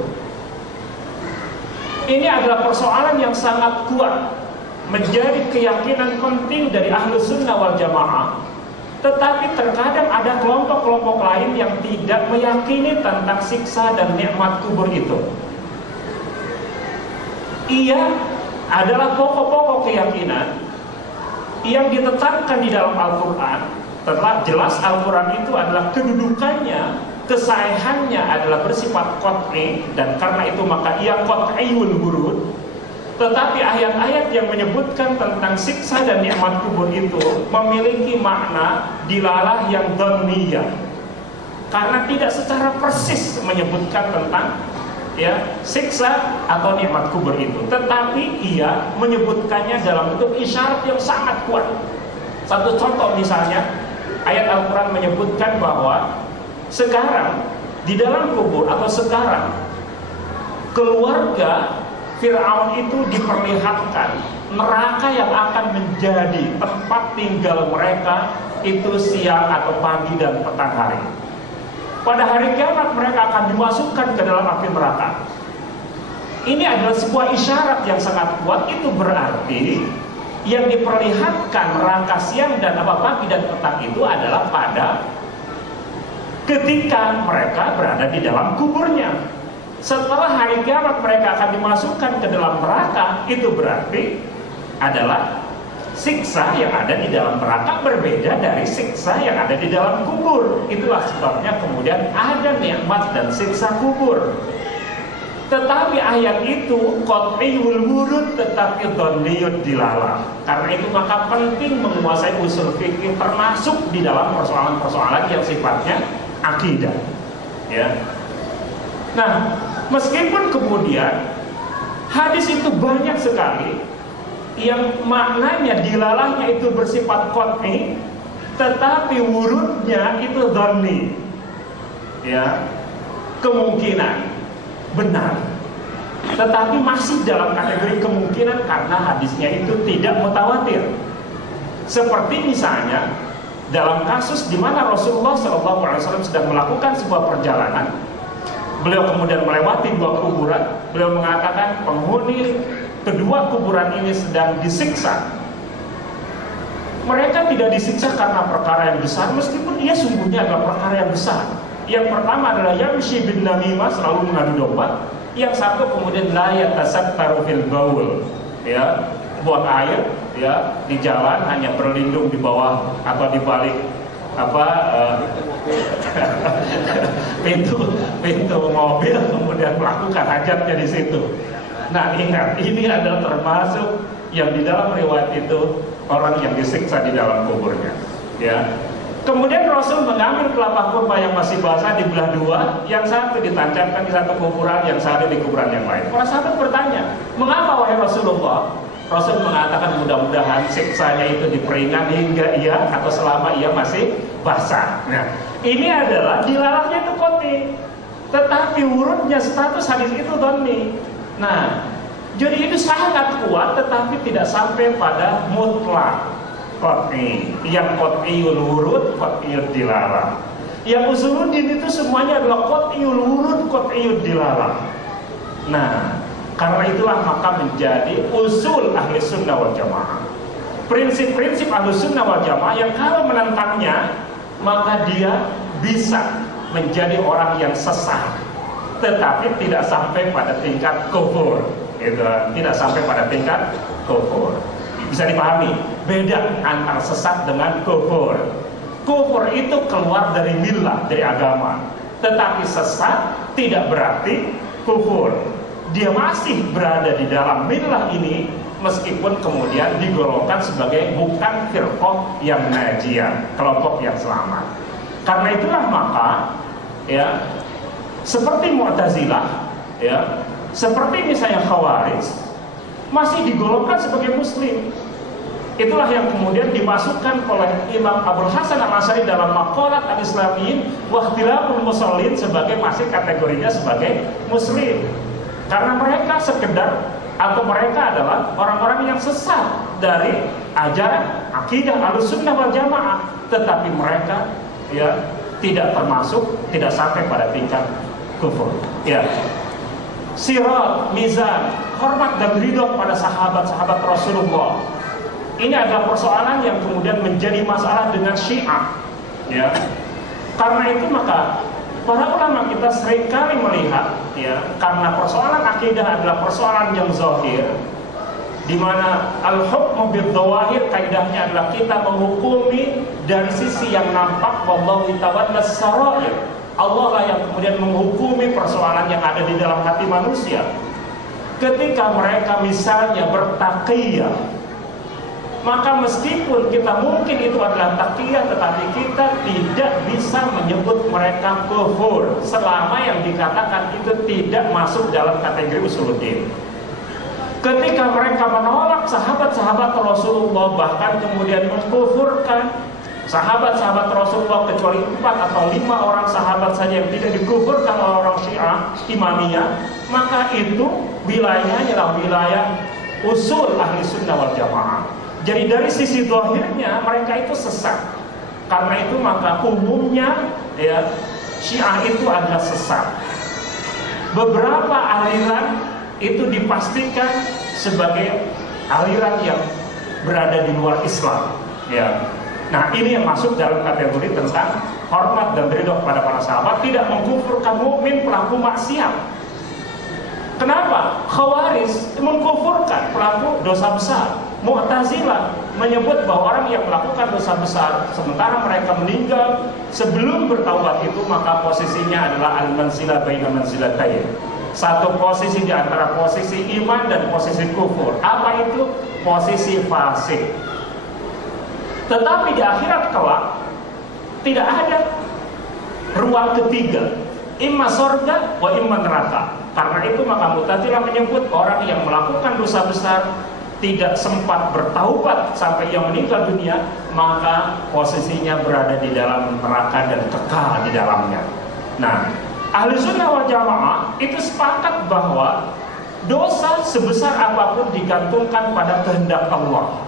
Ini adalah persoalan yang sangat kuat, menjadi keyakinan penting dari ahli sunnah wal jamaah. Tetapi terkadang ada kelompok-kelompok lain yang tidak meyakini tentang siksa dan nikmat kubur itu. Ia adalah pokok-pokok keyakinan yang ditetapkan di dalam Al-Quran. Telah jelas Al-Quran itu adalah kedudukannya, kesahihannya adalah bersifat qat'i, dan karena itu maka ia qat'iyul wurud. Tetapi ayat-ayat yang menyebutkan tentang siksa dan nikmat kubur itu memiliki makna dilalah yang dhanniyah, karena tidak secara persis menyebutkan tentang siksa atau nikmat kubur itu, tetapi ia menyebutkannya dalam bentuk isyarat yang sangat kuat. Satu contoh misalnya, ayat Al-Quran menyebutkan bahwa sekarang di dalam kubur atau sekarang keluarga Fir'aun itu diperlihatkan neraka yang akan menjadi tempat tinggal mereka itu siang atau pagi dan petang hari. Pada hari kiamat mereka akan dimasukkan ke dalam api neraka. Ini adalah sebuah isyarat yang sangat kuat. Itu berarti yang diperlihatkan neraka siang dan pagi dan petang itu adalah pada ketika mereka berada di dalam kuburnya. Setelah hari kiamat mereka akan dimasukkan ke dalam neraka. Itu berarti adalah siksa yang ada di dalam neraka berbeda dari siksa yang ada di dalam kubur. Itulah sebabnya kemudian ada nikmat dan siksa kubur. Tetapi ayat itu qat'iyul wurud tetapi dhanniyud dilalah. Karena itu maka penting menguasai usul fikih, termasuk di dalam persoalan-persoalan yang sifatnya akidah. Ya. Nah, meskipun kemudian hadis itu banyak sekali yang maknanya dilalahnya itu bersifat qat'i, tetapi wurudnya itu dhanni. Ya, kemungkinan benar, tetapi masih dalam kategori kemungkinan karena hadisnya itu tidak mutawatir. Seperti misalnya dalam kasus di mana Rasulullah SAW sedang melakukan sebuah perjalanan, beliau kemudian melewati dua kuburan, beliau mengatakan penghuni kedua kuburan ini sedang disiksa. Mereka tidak disiksa karena perkara yang besar, meskipun ia sungguhnya adalah perkara yang besar. Yang pertama adalah yamshi bin namimah, selalu mengadu domba. Yang satu kemudian la yatasattaru fil baul, ya, buang air ya di jalan, hanya berlindung di bawah atau di balik pintu mobil, kemudian melakukan hajatnya di situ. Nah, ingat, ini adalah termasuk yang di dalam riwayat itu orang yang disiksa di dalam kuburnya, ya. Kemudian Rasul mengambil kelapa kurma yang masih basah, dibelah dua, yang satu ditancapkan di satu kuburan, yang satu di kuburan yang lain. Para sahabat bertanya, mengapa wahai Rasulullah? Rasul mengatakan mudah-mudahan siksanya itu diperingat hingga ia atau selama ia masih basah. Nah, ini adalah dilalahnya itu qat'i, tetapi urutnya status hadis itu dhanni. Nah, jadi itu sangat kuat, tetapi tidak sampai pada mutlak qat'i. Yang qat'iyul wurud, qat'iyul dilalah. Yang usuluddin itu semuanya adalah qat'iyul wurud, qat'iyul dilalah. Nah, karena itulah maka menjadi usul ahli sunnah wal jamaah. Prinsip-prinsip ahli sunnah wal jamaah yang kalau menentangnya, maka dia bisa menjadi orang yang sesat, tetapi tidak sampai pada tingkat kufur. Itu tidak sampai pada tingkat kufur. Bisa dipahami beda antara sesat dengan kufur. Kufur itu keluar dari millah, dari agama. Tetapi sesat tidak berarti kufur. Dia masih berada di dalam millah ini, meskipun kemudian digolongkan sebagai bukan firqah yang najiyah, kelompok yang selamat. Karena itulah maka ya, seperti Mu'tazilah ya, seperti misalnya Khawarij masih digolongkan sebagai muslim. Itulah yang kemudian dimasukkan oleh Imam Abul Hasan Al-Asy'ari dalam Maqalat Al-Islamiyyin wa Ikhtilaful Musallin sebagai masih kategorinya sebagai muslim. Karena mereka sekedar atau mereka adalah orang-orang yang sesat dari ajaran akidah Ahlussunnah wal Jamaah, tetapi mereka ya tidak termasuk, tidak sampai pada tingkat kufur. Ya. Sirat, mizan, hormat dan ridho pada sahabat-sahabat Rasulullah. Ini adalah persoalan yang kemudian menjadi masalah dengan Syiah. Ya. Karena itu maka para ulama kita seringkali melihat ya, karena persoalan akidah adalah persoalan yang zahir, di mana al-hukmu bidh-dhawahir kaidahnya adalah kita menghukumi dari sisi yang nampak, wallahu tawalla sarair. Allah lah yang kemudian menghukumi persoalan yang ada di dalam hati manusia. Ketika mereka misalnya bertaqiyah, maka meskipun kita mungkin itu adalah taqiyah, tetapi kita tidak bisa menyebut mereka kufur selama yang dikatakan itu tidak masuk dalam kategori usuluddin. Ketika mereka menolak sahabat-sahabat Rasulullah, bahkan kemudian mengkufurkan sahabat-sahabat Rasulullah, kecuali 4 atau 5 orang sahabat saja yang tidak dikufurkan oleh orang Syiah Imamiyah, maka itu wilayahnya adalah wilayah usul ahli sunnah wal jamaah. Jadi dari sisi zahirnya mereka itu sesat. Karena itu maka umumnya ya, Syiah itu adalah sesat. Beberapa aliran itu dipastikan sebagai aliran yang berada di luar Islam. Ya. Nah, ini yang masuk dalam kategori tentang hormat dan ridho kepada para sahabat, tidak mengkufurkan mukmin pelaku maksiat. Kenapa? Khawarij mengkufurkan pelaku dosa besar. Mu'tazilah menyebut bahwa orang yang melakukan dosa besar sementara mereka meninggal sebelum bertaubat itu, maka posisinya adalah al-manzilah baina manzilatain. Satu posisi di antara posisi iman dan posisi kufur. Apa itu? Posisi fasik. Tetapi di akhirat kelak tidak ada ruang ketiga, imma surga wa imma neraka. Karena itu maka Mu'tazilah menyebut orang yang melakukan dosa besar tidak sempat bertaubat sampai ia meninggal dunia, maka posisinya berada di dalam neraka dan kekal di dalamnya. Nah, ahli sunnah wal jamaah itu sepakat bahwa dosa sebesar apapun digantungkan pada kehendak Allah.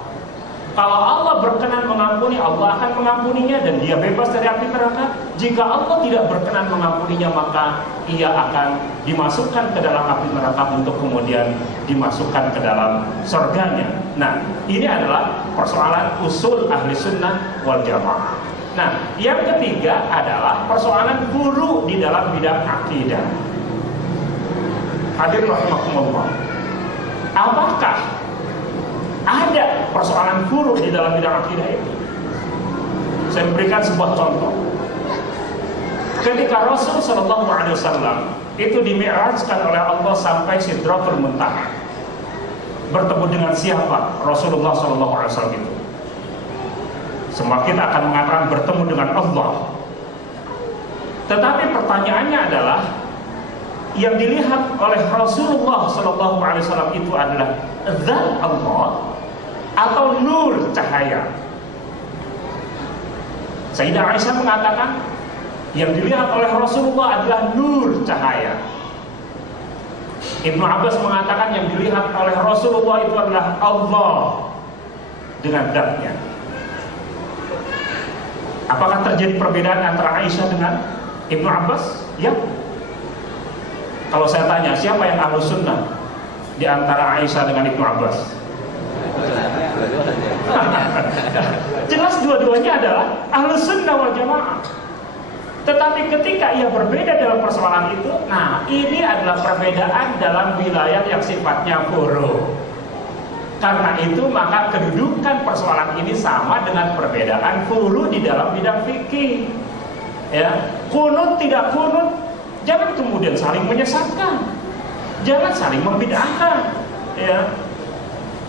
Kalau Allah berkenan mengampuni, Allah akan mengampuninya dan dia bebas dari api neraka. Jika Allah tidak berkenan mengampuninya, maka ia akan dimasukkan ke dalam api neraka untuk kemudian dimasukkan ke dalam surganya. Nah, ini adalah persoalan usul ahli sunnah wal jamaah. Nah, yang ketiga adalah persoalan guru di dalam bidang akidah. Hadirin rahimakumullah. Apakah ada persoalan guru di dalam bidang akidah itu? Saya berikan sebuah contoh. Ketika Rasul Shallallahu Alaihi Wasallam itu dimi'rajkan oleh Allah sampai Sidratul Muntaha, bertemu dengan siapa Rasulullah Shallallahu Alaihi Wasallam itu? Semua kita akan mengatakan bertemu dengan Allah. Tetapi pertanyaannya adalah, yang dilihat oleh Rasulullah Shallallahu Alaihi Wasallam itu adalah zat Allah atau nur cahaya? Sayyidah Aisyah mengatakan yang dilihat oleh Rasulullah adalah nur cahaya. Ibnu Abbas mengatakan yang dilihat oleh Rasulullah itu adalah Allah dengan zatnya. Apakah terjadi perbedaan antara Aisyah dengan Ibnu Abbas? Ya. Kalau saya tanya, siapa yang ahlus sunnah di antara Aisyah dengan Ibnu Abbas? Jelas dua-duanya adalah ahlus sunnah wal jamaah. Tetapi ketika ia berbeda dalam persoalan itu, nah ini adalah perbedaan dalam wilayah yang sifatnya furu'. Karena itu maka kedudukan persoalan ini sama dengan perbedaan furu' di dalam bidang fikih. Ya, kunut tidak kunut, jangan kemudian saling menyesatkan, jangan saling membid'ahkan. Ya.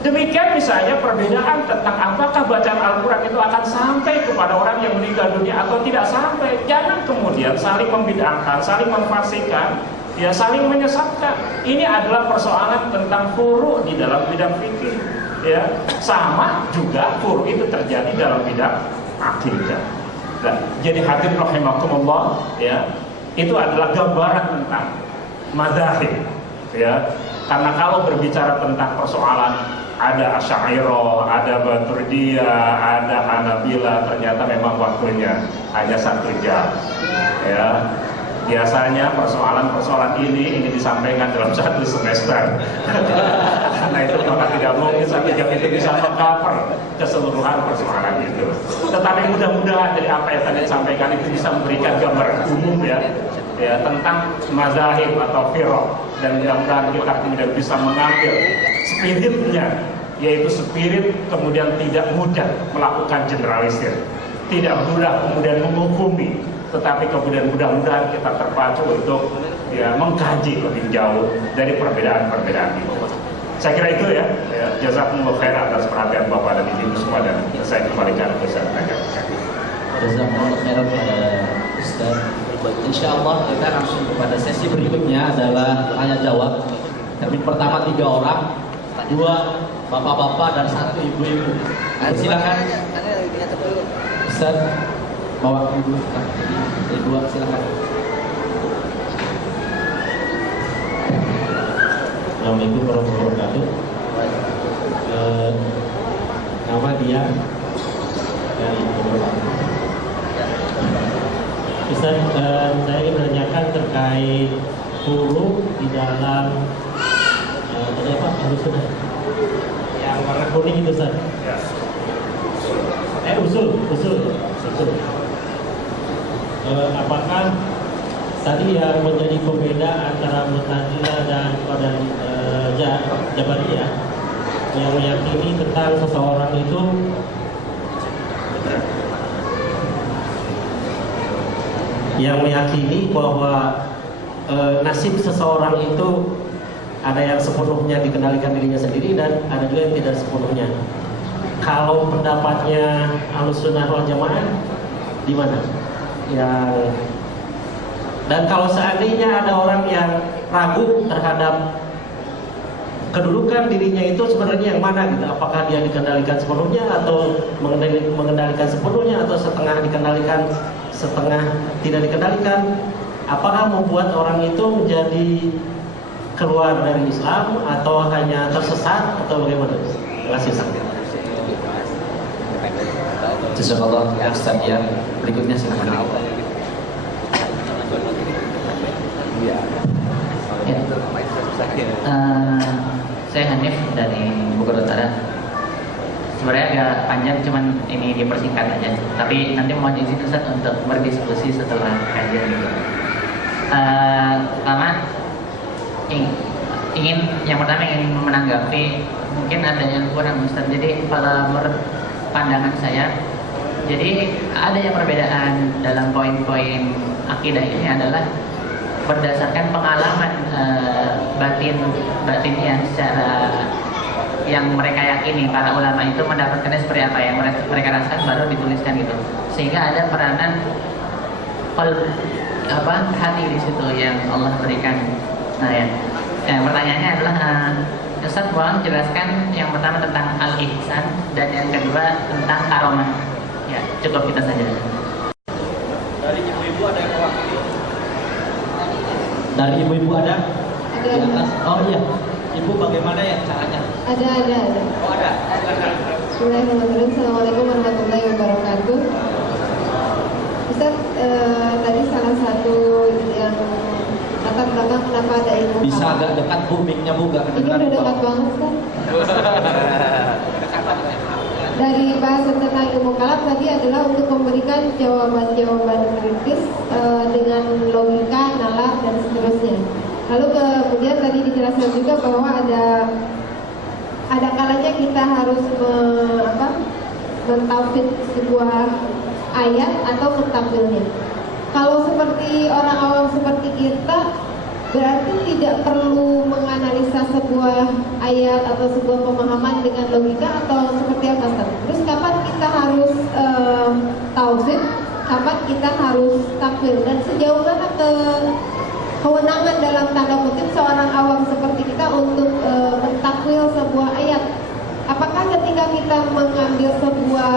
Demikian misalnya perbedaan tentang apakah bacaan Al-Quran itu akan sampai kepada orang yang meninggal dunia atau tidak sampai. Jangan kemudian saling membid'ahkan, saling memfasikan, ya saling menyesatkan. Ini adalah persoalan tentang furu' di dalam bidang fikih. Ya, sama juga furu' itu terjadi dalam bidang akidah. Nah, jadi hadirin rahimakumullah, ya, itu adalah gambaran tentang madzhab. Ya, karena kalau berbicara tentang persoalan ada Asy'ariyah, ada Maturidiyah, ada Hanabilah, ternyata memang waktunya hanya 1 jam. Ya, biasanya persoalan-persoalan ini disampaikan dalam 1 semester. Karena itu maka tidak mungkin 1 jam itu bisa mengcover keseluruhan persoalan itu. Tetapi mudah-mudahan dari apa yang tadi disampaikan itu bisa memberikan gambaran umum ya tentang mazahib atau firaq, dan mudah-mudahan kita kemudian bisa mengambil spiritnya, yaitu spirit kemudian tidak mudah melakukan generalisir, tidak mudah kemudian menghukumi, tetapi kemudian mudah-mudahan kita terpacu untuk mengkaji lebih jauh dari perbedaan-perbedaan itu. Saya kira itu ya. Jazakumullah khair atas perhatian Bapak dan Ibu semua, dan saya kembalikan ke Ustaz. Jazakumullah khair kepada Ustaz. Insyaallah kita langsung kepada sesi berikutnya adalah tanya jawab. Termin pertama 3 orang, 2 bapak-bapak dan 1 ibu-ibu. Silakan. Ustaz bawa dulu. Jadi 2 silakan. Assalamualaikum warahmatullahi wabarakatuh. Nama dia dari Ustaz, saya ingin menanyakan terkait huruf di dalam harus sudah yang warna kuning itu Ustaz. Usul. Apakah tadi yang menjadi pembeda antara Mu'tazilah dan Jabariyah yang meyakini tentang seseorang itu yang meyakini bahwa nasib seseorang itu ada yang sepenuhnya dikendalikan dirinya sendiri dan ada juga yang tidak sepenuhnya. Kalau pendapatnya Ahlussunnah wal Jamaah di mana? Dan kalau seandainya ada orang yang ragu terhadap kedudukan dirinya itu sebenarnya yang mana gitu? Apakah dia dikendalikan sepenuhnya atau mengendalikan sepenuhnya atau setengah dikendalikan, setengah tidak dikendalikan? Apakah membuat orang itu menjadi keluar dari Islam atau hanya tersesat atau bagaimana? Terima kasih. Jazakallah Ustaz ya. Berikutnya silakan. Ya. Saya Hanif dari Bogor Utara. Sebenarnya agak panjang, cuman ini dipersingkat aja. Tapi nanti mohon izin Ustaz untuk berdiskusi setelah kajian itu. Pertama, yang pertama ingin menanggapi mungkin ada yang kurang Ustaz. Jadi pada pandangan saya, jadi ada yang perbedaan dalam poin-poin akidah ini adalah berdasarkan pengalaman batinnya secara yang mereka yakini. Para ulama itu mendapatkannya seperti apa yang mereka rasakan baru dituliskan gitu, sehingga ada peranan hati di situ yang Allah berikan. Nah ya, pertanyaannya adalah Ustaz mohon jelaskan yang pertama tentang al-ihsan dan yang kedua tentang karomah. Ya, cukup kita saja. Dari ibu-ibu ada yang mewakili? Dari ibu-ibu ada? Ada. Di atas. Oh iya. Ibu bagaimana ya caranya? Ada. Oh ada. Bismillahirrahmanirrahim. Assalamualaikum warahmatullahi wabarakatuh. Ustaz, tadi salah satu yang latar belakang kenapa ada ilmu Bisa kalam. agak dekat bu, mic-nya bu, gak Ini kedengeran. udah dekat banget kan? Dari bahasan tentang ilmu kalam tadi adalah untuk memberikan jawaban-jawaban kritis dengan logika, nalar dan seterusnya. Lalu kemudian tadi dijelaskan juga bahwa ada kalanya kita harus mentafsir sebuah ayat atau mentakwilnya. Kalau seperti orang awam seperti kita, berarti tidak perlu menganalisa sebuah ayat atau sebuah pemahaman dengan logika atau seperti apa, Ustaz? Terus kapan kita harus tauhid, kapan kita harus takwil, dan sejauh mana kewenangan dalam tanda kutip seorang awam seperti kita untuk mentakwil sebuah ayat? Apakah ketika kita mengambil sebuah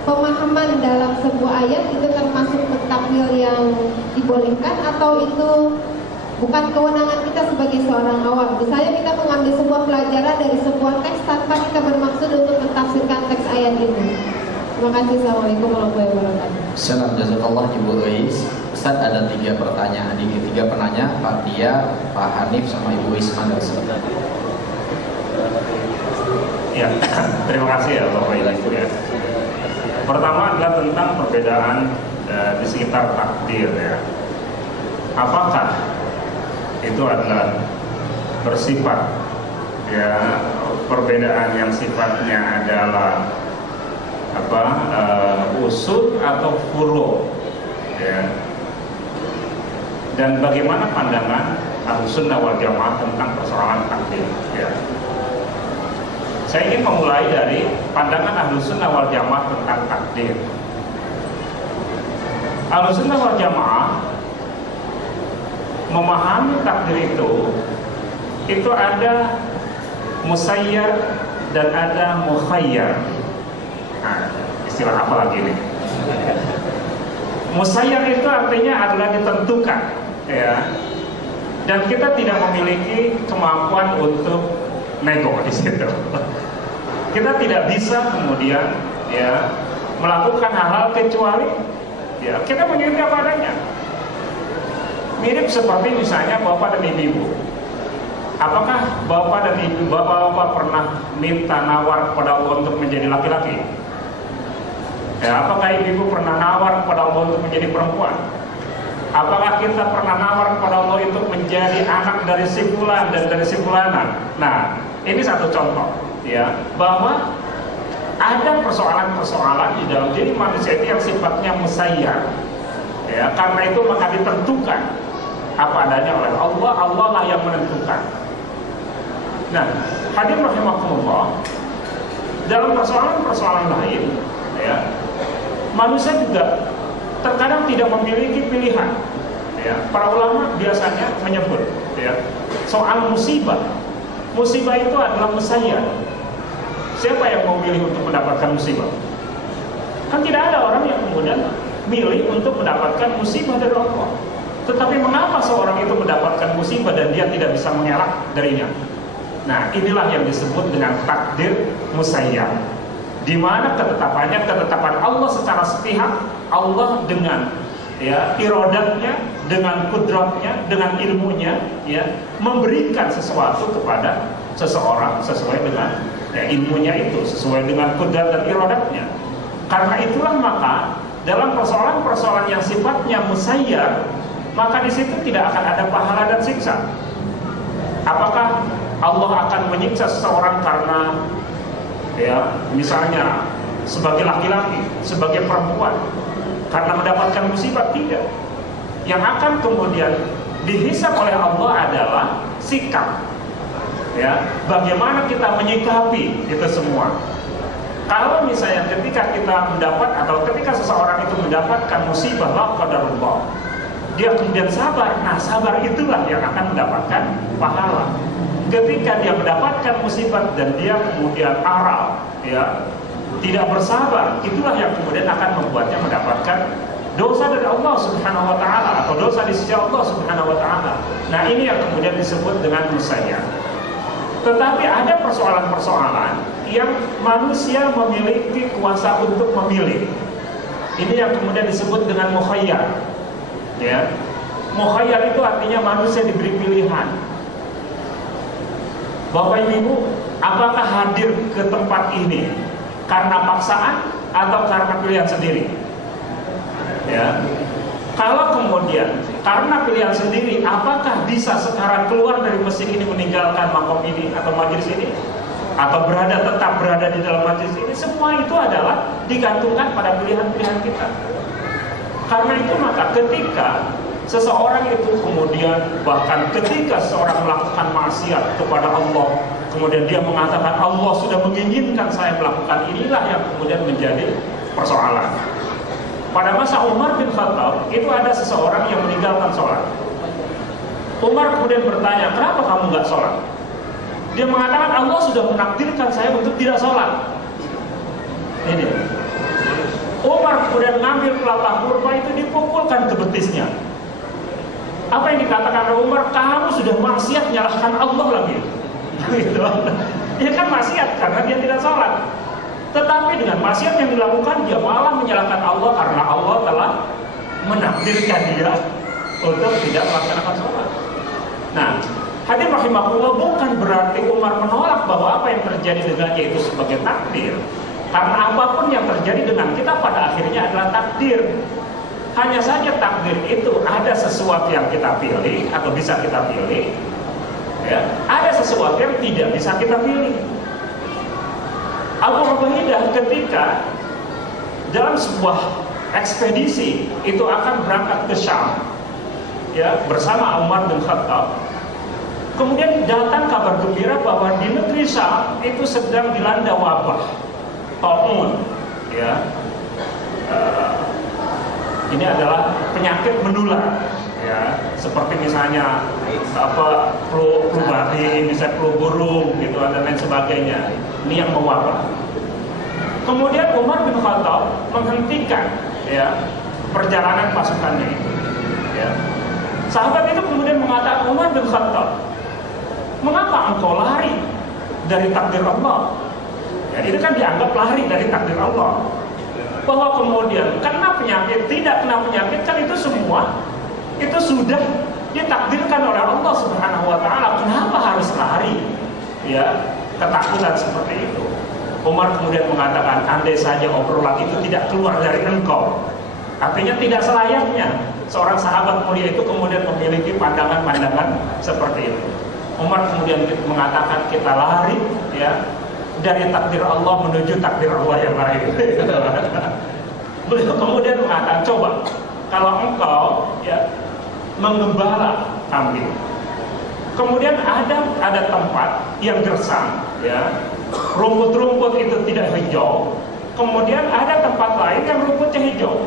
pemahaman dalam sebuah ayat itu termasuk mentakwil yang dibolehkan, atau itu bukan kewenangan kita sebagai seorang awam? Misalnya kita mengambil sebuah pelajaran dari sebuah teks tanpa kita bermaksud untuk mentafsirkan teks ayat itu. Terima kasih. Assalamualaikum warahmatullahi wabarakatuh. Salam jazakallah Ibu Uis. Ustaz ada 3 pertanyaan, 3 penanya, Pak Dia, Pak Hanif, sama Ibu Isman. Ya, terima kasih ya Bapak Ibu ya. Pertama adalah tentang perbedaan di sekitar takdir ya. Apakah itu adalah bersifat ya perbedaan yang sifatnya adalah usul atau furu ya. Dan bagaimana pandangan Ahlussunnah wal Jamaah tentang persoalan takdir ya. Saya ingin memulai dari pandangan Ahlussunnah wal Jamaah tentang takdir. Ahlussunnah wal Jamaah memahami takdir itu ada musayyar dan ada mukhayyar. Nah, istilah apa lagi nih? Musayyar itu artinya adalah ditentukan, ya. Dan kita tidak memiliki kemampuan untuk nego di situ. Kita tidak bisa kemudian ya melakukan hal-hal kecuali ya kita mengikuti apa adanya. Mirip seperti misalnya bapak dan ibu. Apakah bapak dan ibu bapak pernah minta nawar kepada Allah untuk menjadi laki-laki? Ya, apakah ibu pernah nawar kepada Allah untuk menjadi perempuan? Apakah kita pernah nawar kepada Allah untuk menjadi anak dari si fulan dan dari si fulanan? Nah, ini satu contoh ya bahwa ada persoalan-persoalan di dalam diri manusia itu yang sifatnya musayyar ya, karena itu maka ditentukan apa adanya oleh Allah. Allah lah yang menentukan. Nah, hadirin rahimakumullah, dalam persoalan-persoalan lain ya, manusia juga terkadang tidak memiliki pilihan ya. Para ulama biasanya menyebut ya, soal musibah. Musibah itu adalah mesayar. Siapa yang mau milih untuk mendapatkan musibah? Kan tidak ada orang yang kemudian milih untuk mendapatkan musibah dari Allah. Tetapi mengapa seorang itu mendapatkan musibah dan dia tidak bisa mengelak darinya? Nah, inilah yang disebut dengan takdir musayyar, di mana ketetapan Allah secara sepihak. Allah dengan iradatnya, dengan kudratnya, dengan ilmunya, memberikan sesuatu kepada seseorang sesuai dengan ilmunya itu, sesuai dengan kudrat dan iradatnya. Karena itulah maka dalam persoalan-persoalan yang sifatnya musayyar, maka di situ tidak akan ada pahala dan siksa. Apakah Allah akan menyiksa seseorang karena misalnya sebagai laki-laki, sebagai perempuan, karena mendapatkan musibah? Tidak. Yang akan kemudian dihisab oleh Allah adalah sikap, bagaimana kita menyikapi itu semua. Kalau misalnya ketika kita mendapat atau ketika seseorang itu mendapatkan musibah, la qadarullah, dia kemudian sabar, nah sabar itulah yang akan mendapatkan pahala. Ketika dia mendapatkan musibah dan dia kemudian aral, tidak bersabar, itulah yang kemudian akan membuatnya mendapatkan dosa dari Allah Subhanahu wa taala atau dosa di sisi Allah Subhanahu wa taala. Nah, ini yang kemudian disebut dengan musayyar. Tetapi ada persoalan-persoalan yang manusia memiliki kuasa untuk memilih. Ini yang kemudian disebut dengan mukhayyar. Mukhayyar itu artinya manusia diberi pilihan. Bapak Ibu, apakah hadir ke tempat ini karena paksaan atau karena pilihan sendiri? Kalau kemudian karena pilihan sendiri, apakah bisa sekarang keluar dari masjid ini, meninggalkan makom ini atau majelis ini, atau tetap berada di dalam majelis ini? Semua itu adalah digantungkan pada pilihan-pilihan kita. Karena itu maka ketika seseorang itu kemudian, bahkan ketika seseorang melakukan maksiat kepada Allah, kemudian dia mengatakan Allah sudah menginginkan saya melakukan, inilah yang kemudian menjadi persoalan. Pada masa Umar bin Khattab itu ada seseorang yang meninggalkan sholat. Umar kemudian bertanya, kenapa kamu nggak sholat? Dia mengatakan Allah sudah menakdirkan saya untuk tidak sholat. Ini Umar kemudian mengambil pelapah kurma itu, dipukulkan ke betisnya. Apa yang dikatakan oleh Umar? Kamu sudah maksiat, nyalahkan Allah lagi. Gitu. Dia kan maksiat karena dia tidak sholat. Tetapi dengan maksiat yang dilakukan, dia malah menyalahkan Allah karena Allah telah menakdirkan dia untuk tidak melaksanakan sholat. Nah, hadirin rahimakumullah, bukan berarti Umar menolak bahwa apa yang terjadi dengannya itu sebagai takdir. Karena apapun yang terjadi dengan kita pada akhirnya adalah takdir. Hanya saja takdir itu ada sesuatu yang kita pilih atau bisa kita pilih, ada sesuatu yang tidak bisa kita pilih. Abu Ubaidah ketika dalam sebuah ekspedisi itu akan berangkat ke Syam, bersama Umar bin Khattab. Kemudian datang kabar gembira bahwa di negeri Syam itu sedang dilanda wabah taun, ini adalah penyakit menular, seperti misalnya flu babi, misalnya flu burung, gitu, dan lain sebagainya. Ini yang mewabah. Kemudian Umar bin Khattab menghentikan, perjalanan pasukannya itu. Sahabat itu kemudian mengatakan, Umar bin Khattab, mengapa engkau lari dari takdir Allah? Itu kan dianggap lari dari takdir Allah. Bahwa kemudian kena penyakit, tidak kena penyakit, kan itu semua itu sudah ditakdirkan oleh Allah Subhanahu wa taala. Kenapa harus lari? Ketakutan seperti itu. Umar kemudian mengatakan, andai saja obrolan itu tidak keluar dari engkau. Artinya tidak selayaknya seorang sahabat mulia itu kemudian memiliki pandangan-pandangan seperti itu. Umar kemudian mengatakan, kita lari dari takdir Allah menuju takdir Allah yang lain. Beliau kemudian mengatakan, coba kalau engkau menggembala kambing, kemudian ada tempat yang gersang, rumput-rumput itu tidak hijau, kemudian ada tempat lain yang rumputnya hijau.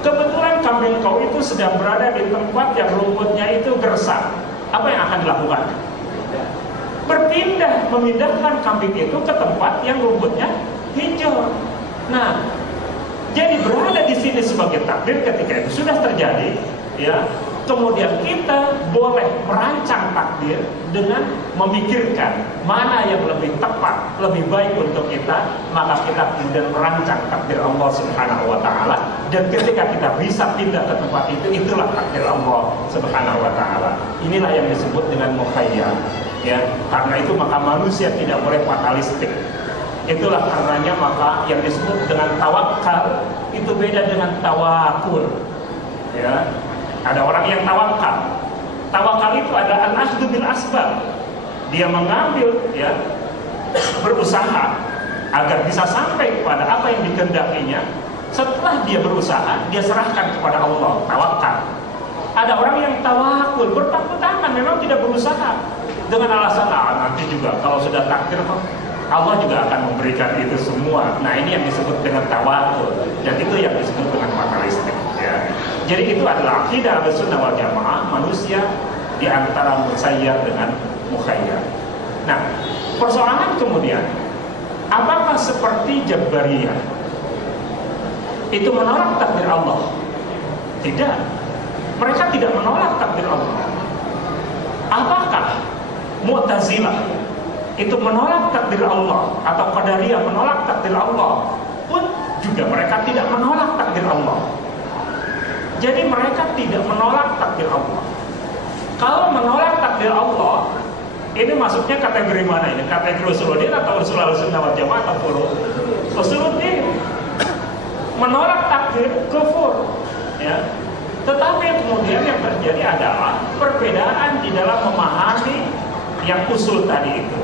Kebetulan kambing kau itu sedang berada di tempat yang rumputnya itu gersang. apa yang akan dilakukan? Memindahkan kambing itu ke tempat yang rumputnya hijau. Nah, jadi berada di sini sebagai takdir ketika itu sudah terjadi, ya. Kemudian kita boleh merancang takdir dengan memikirkan mana yang lebih tepat, lebih baik untuk kita, maka kita kemudian merancang takdir Allah Subhanahu wa taala. Dan ketika kita bisa pindah ke tempat itu, itulah takdir Allah Subhanahu wa taala. Inilah yang disebut dengan mukhayyar, ya. Karena itu maka manusia tidak boleh fatalistik. Itulah karenanya maka yang disebut dengan tawakal itu beda dengan tawakul, ya. Ada orang yang tawakal. Tawakal itu adalah al-akhdhu bil asbab. Dia mengambil, ya, berusaha agar bisa sampai kepada apa yang dikehendakinya. Setelah dia berusaha, dia serahkan kepada Allah. Tawakal. Ada orang yang tawakul, berpangku tangan, memang tidak berusaha dengan alasan nanti juga kalau sudah takdir Allah juga akan memberikan itu semua. Nah, ini yang disebut dengan tawakul, dan itu yang disebut dengan fatalistik, ya. Jadi itu adalah akidah Ahlussunnah wal Jamaah, manusia di antara musayyar dengan mukhayyar. Nah, persoalan kemudian, apakah seperti Jabariyah itu menolak takdir Allah? Tidak. Mereka tidak menolak takdir Allah. Apakah Mu'tazilah itu menolak takdir Allah, atau Qadariyah menolak takdir Allah? Pun juga mereka tidak menolak takdir Allah. Jadi mereka tidak menolak takdir Allah. Kalau menolak takdir Allah, ini maksudnya kategori mana ini? Kategori usuluddin atau usul Ahlussunnah wal Jamaah atau furu'? Usuluddin. Menolak takdir kufur, ya. Tetapi kemudian yang terjadi adalah perbedaan di dalam memahami yang usul tadi itu,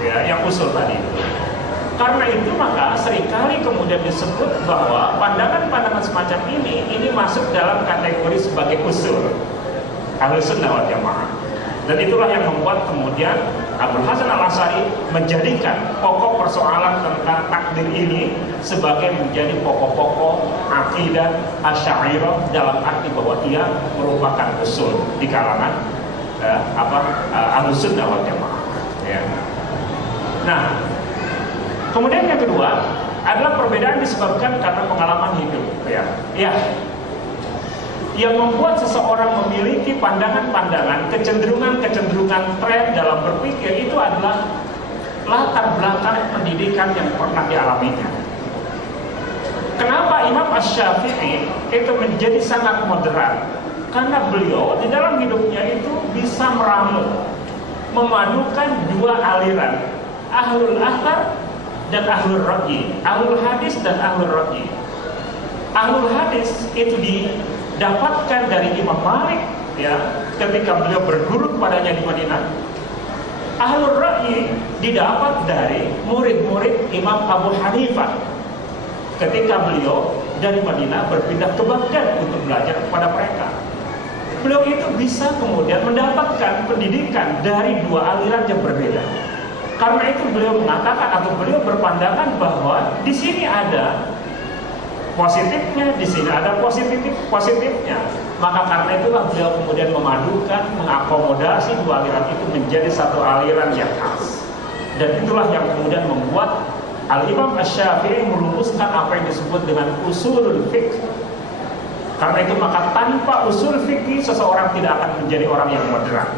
ya, yang usul tadi itu. Karena itu maka seringkali kemudian disebut bahwa pandangan-pandangan semacam ini masuk dalam kategori sebagai usul Ahlussunnah wal Jamaah. Dan itulah yang membuat kemudian Abul Hasan Al-Asy'ari menjadikan pokok persoalan tentang takdir ini sebagai menjadi pokok-pokok akidah Asy'ariyah, dalam arti bahwa ia merupakan usul di kalangan Ahlussunnah wal Jamaah, ya. Nah, kemudian yang kedua adalah perbedaan disebabkan karena pengalaman hidup, ya. Yang membuat seseorang memiliki pandangan-pandangan, kecenderungan-kecenderungan tren dalam berpikir itu adalah latar belakang pendidikan yang pernah dialaminya. Kenapa Imam Asy-Syafi'i itu menjadi sangat moderat? Karena beliau di dalam hidupnya itu bisa meramu, memadukan dua aliran, Ahlul Athar dan Ahlul Ra'yi, Ahlul Hadis dan Ahlul Ra'yi. Ahlul Hadis itu didapatkan dari Imam Malik, ya, ketika beliau berguru kepadanya di Madinah. Ahlul Ra'yi didapat dari murid-murid Imam Abu Hanifah ketika beliau dari Madinah berpindah ke Baghdad untuk belajar kepada mereka. Beliau itu bisa kemudian mendapatkan pendidikan dari dua aliran yang berbeda. Karena itu beliau mengatakan atau beliau berpandangan bahwa di sini ada positifnya, di sini ada positifnya. Maka karena itulah beliau kemudian memadukan, mengakomodasi dua aliran itu menjadi satu aliran yang khas. Dan itulah yang kemudian membuat Al-Imam Asy-Syafi'i merumuskan apa yang disebut dengan usulul fiqh. Karena itu maka tanpa usul fikih seseorang tidak akan menjadi orang yang moderat.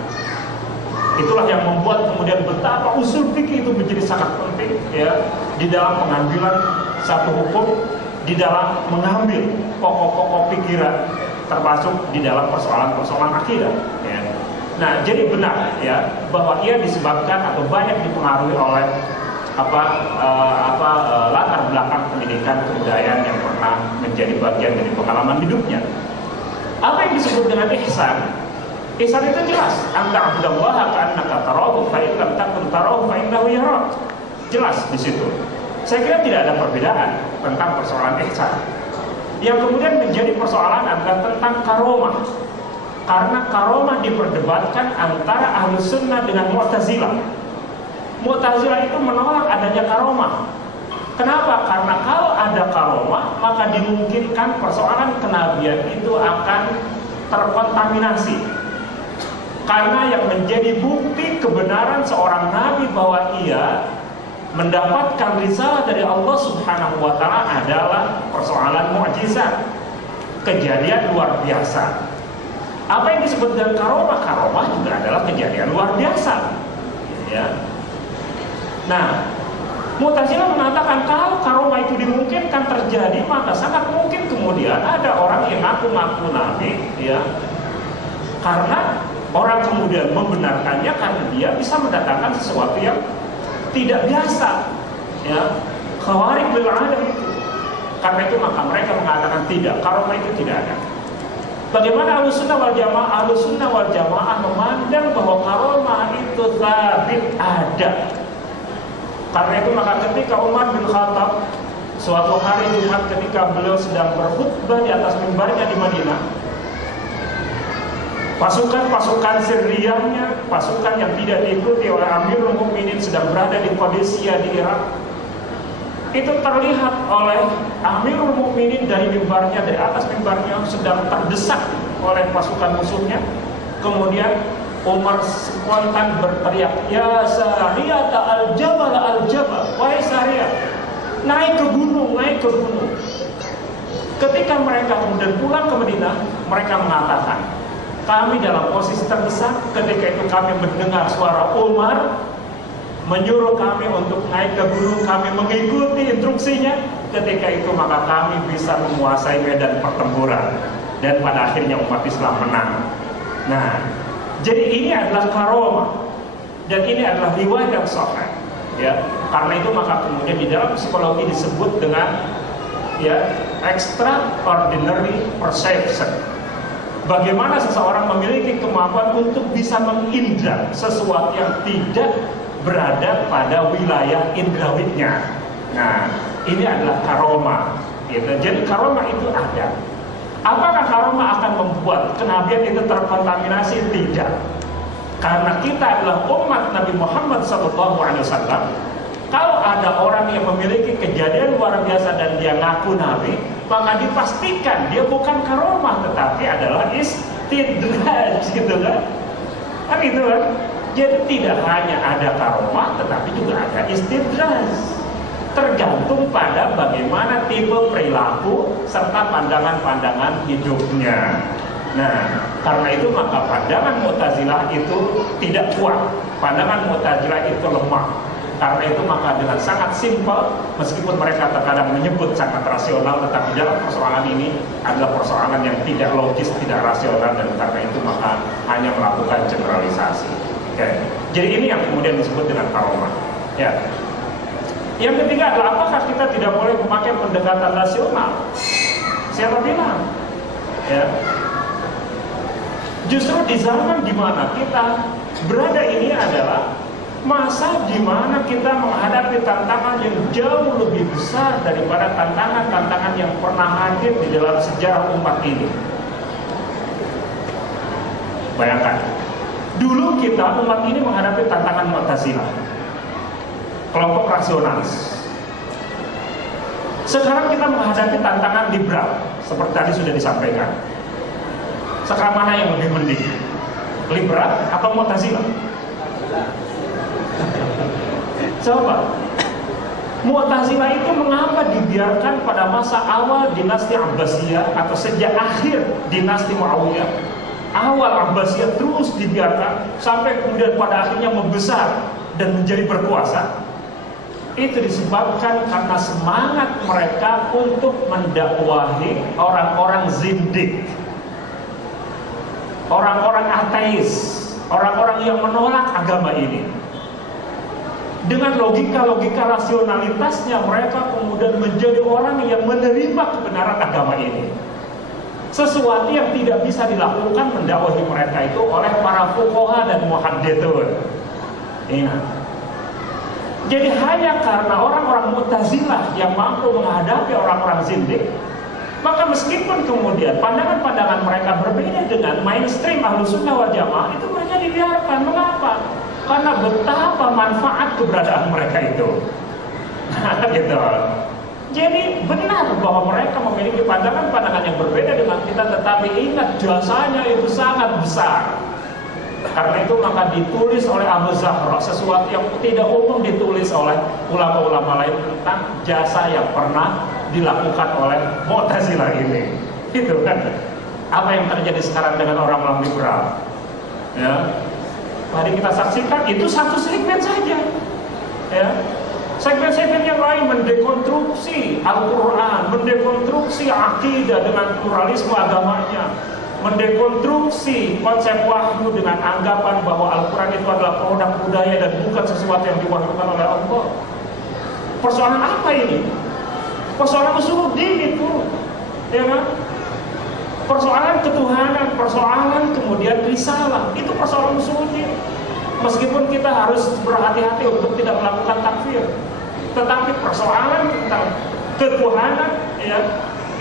Itulah yang membuat kemudian betapa usul fikih itu menjadi sangat penting, ya, di dalam pengambilan satu hukum, di dalam mengambil pokok-pokok pikiran, termasuk di dalam persoalan-persoalan akidah, ya. Nah, jadi benar, ya, bahwa ia disebabkan atau banyak dipengaruhi oleh latar belakang pendidikan kebudayaan yang pernah menjadi bagian dari pengalaman hidupnya. Apa yang disebut dengan ihsan? Ihsan itu jelas, anta abdallaha ka'annaka tarahu fa in lam takun tarahu fa innahu yarak. Jelas di situ. Saya kira tidak ada perbedaan tentang persoalan ihsan. Yang kemudian menjadi persoalan adalah tentang karomah. Karena karomah diperdebatkan antara Ahlussunnah dengan Mu'tazilah. Mu'tazilah itu menolak adanya karomah. Kenapa? Karena kalau ada karomah, maka dimungkinkan persoalan kenabian itu akan terkontaminasi. Karena yang menjadi bukti kebenaran seorang nabi bahwa ia mendapatkan risalah dari Allah Subhanahu wa taala adalah persoalan mukjizat, kejadian luar biasa. Apa yang disebut dengan karomah? Karomah juga adalah kejadian luar biasa. Ya. Nah, Mu'tazilah mengatakan kalau karomah itu dimungkinkan terjadi, maka sangat mungkin kemudian ada orang yang ngaku-ngaku nabi, ya, karena orang kemudian membenarkannya karena dia bisa mendatangkan sesuatu yang tidak biasa, ya, khawarij bil adah itu. Karena itu maka mereka mengatakan tidak, karomah itu tidak ada. Bagaimana Ahlussunnah wal Jamaah? Ahlussunnah wal Jamaah memandang bahwa karomah itu sabit ada. Karena itu maka ketika Umar bin Khattab suatu hari Jumat ketika beliau sedang berkhutbah di atas mimbarnya di Madinah, pasukan-pasukan Syriahnya, pasukan yang tidak diikuti oleh Amirul Mukminin sedang berada di Qadisiyah di Irak, itu terlihat oleh Amirul Mukminin dari mimbarnya, dari atas mimbarnya sedang terdesak oleh pasukan musuhnya. Kemudian Umar spontan berteriak, "Ya Sariyah al-Jabal al-Jabal." Wahai Sariyah, naik ke gunung, naik ke gunung. Ketika mereka kemudian pulang ke Madinah, mereka mengatakan, kami dalam posisi terdesak. Ketika itu kami mendengar suara Umar menyuruh kami untuk naik ke gunung, kami mengikuti instruksinya. Ketika itu maka kami bisa menguasai medan pertempuran dan pada akhirnya umat Islam menang. Nah, jadi ini adalah karomah dan ini adalah riwayat yang sahih, ya. Karena itu maka kemudian di dalam psikologi disebut dengan, ya, extraordinary perception. Bagaimana seseorang memiliki kemampuan untuk bisa mengindra sesuatu yang tidak berada pada wilayah indrawitnya. Nah, ini adalah karomah, gitu. Jadi karomah itu ada. Apakah karomah akan membuat kenabian itu terkontaminasi? Tidak. Karena kita adalah umat Nabi Muhammad SAW. Kalau ada orang yang memiliki kejadian luar biasa dan dia ngaku nabi, maka dipastikan dia bukan karomah tetapi adalah istidraj, gitu kan? Kan itu kan? Jadi tidak hanya ada karomah tetapi juga ada istidraj. Tergantung pada bagaimana tipe perilaku serta pandangan-pandangan hidupnya. Nah, karena itu maka pandangan Mu'tazilah itu tidak kuat. Pandangan Mu'tazilah itu lemah. Karena itu maka dengan sangat simpel, meskipun mereka terkadang menyebut sangat rasional, tetapi dalam persoalan ini adalah persoalan yang tidak logis, tidak rasional, dan karena itu maka hanya melakukan generalisasi. Okay. Jadi ini yang kemudian disebut dengan karomah. Ya. Yang ketiga adalah apakah kita tidak boleh memakai pendekatan rasional? Siapa bilang? Ya. Justru di zaman di mana kita berada ini adalah masa di mana kita menghadapi tantangan yang jauh lebih besar daripada tantangan-tantangan yang pernah hadir di dalam sejarah umat ini. Bayangkan, dulu kita umat ini menghadapi tantangan Mu'tazilah, kelompok rasionalis. Sekarang kita menghadapi tantangan liberal, seperti tadi sudah disampaikan. Sekarang mana yang lebih mending? Liberal atau Mu'tazilah? Coba, Mu'tazilah itu mengapa dibiarkan pada masa awal dinasti Abbasiyah atau sejak akhir dinasti Muawiyah? Awal Abbasiyah terus dibiarkan sampai kemudian pada akhirnya membesar dan menjadi berkuasa. Itu disebabkan karena semangat mereka untuk mendakwahi orang-orang zindik, orang-orang ateis, orang-orang yang menolak agama ini. Dengan logika-logika rasionalitasnya mereka kemudian menjadi orang yang menerima kebenaran agama ini. Sesuatu yang tidak bisa dilakukan mendakwahi mereka itu oleh para fuqaha dan muhadditsun. Ingat. Jadi hanya karena orang-orang Mu'tazilah yang mampu menghadapi orang-orang zindik, maka meskipun kemudian pandangan-pandangan mereka berbeda dengan mainstream Ahlussunnah wal Jamaah, itu mereka dibiarkan. Mengapa? Karena betapa manfaat keberadaan mereka itu. Gitu. Jadi benar bahwa mereka memiliki pandangan-pandangan yang berbeda dengan kita, tetapi ingat jasanya itu sangat besar. Karena itu maka ditulis oleh Abu Zahra sesuatu yang tidak umum ditulis oleh ulama-ulama lain tentang jasa yang pernah dilakukan oleh Mu'tazilah ini. Itu kan. Apa yang terjadi sekarang dengan orang-orang liberal? Ya. Mari kita saksikan, itu satu segmen saja. Ya. Segmen-segmen yang lain mendekonstruksi Al-Quran, mendekonstruksi akidah dengan pluralisme agamanya, mendekonstruksi konsep wahyu dengan anggapan bahwa Al-Quran itu adalah produk budaya dan bukan sesuatu yang diwahyukan oleh Allah. Persoalan apa ini? Persoalan usuluddin itu, ya kan? Persoalan ketuhanan, persoalan kemudian risalah, itu persoalan usuluddin. Meskipun kita harus berhati-hati untuk tidak melakukan takfir, tetapi persoalan tentang ketuhanan, ya,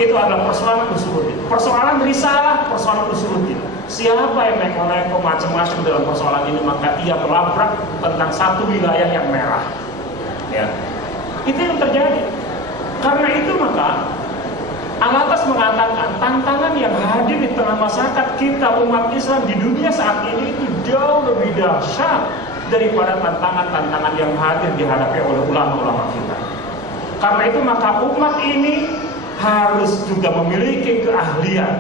itu adalah persoalan usuluddin. Persoalan risalah, persoalan usuluddin. Siapa yang neko-neko macam-macam dalam persoalan ini, maka ia melabrak tentang satu wilayah yang merah. Ya. Itu yang terjadi. Karena itu maka Al-Atas mengatakan tantangan yang hadir di tengah masyarakat kita umat Islam di dunia saat ini itu jauh lebih dahsyat daripada tantangan-tantangan yang hadir dihadapi oleh ulama-ulama kita. Karena itu maka umat ini harus juga memiliki keahlian,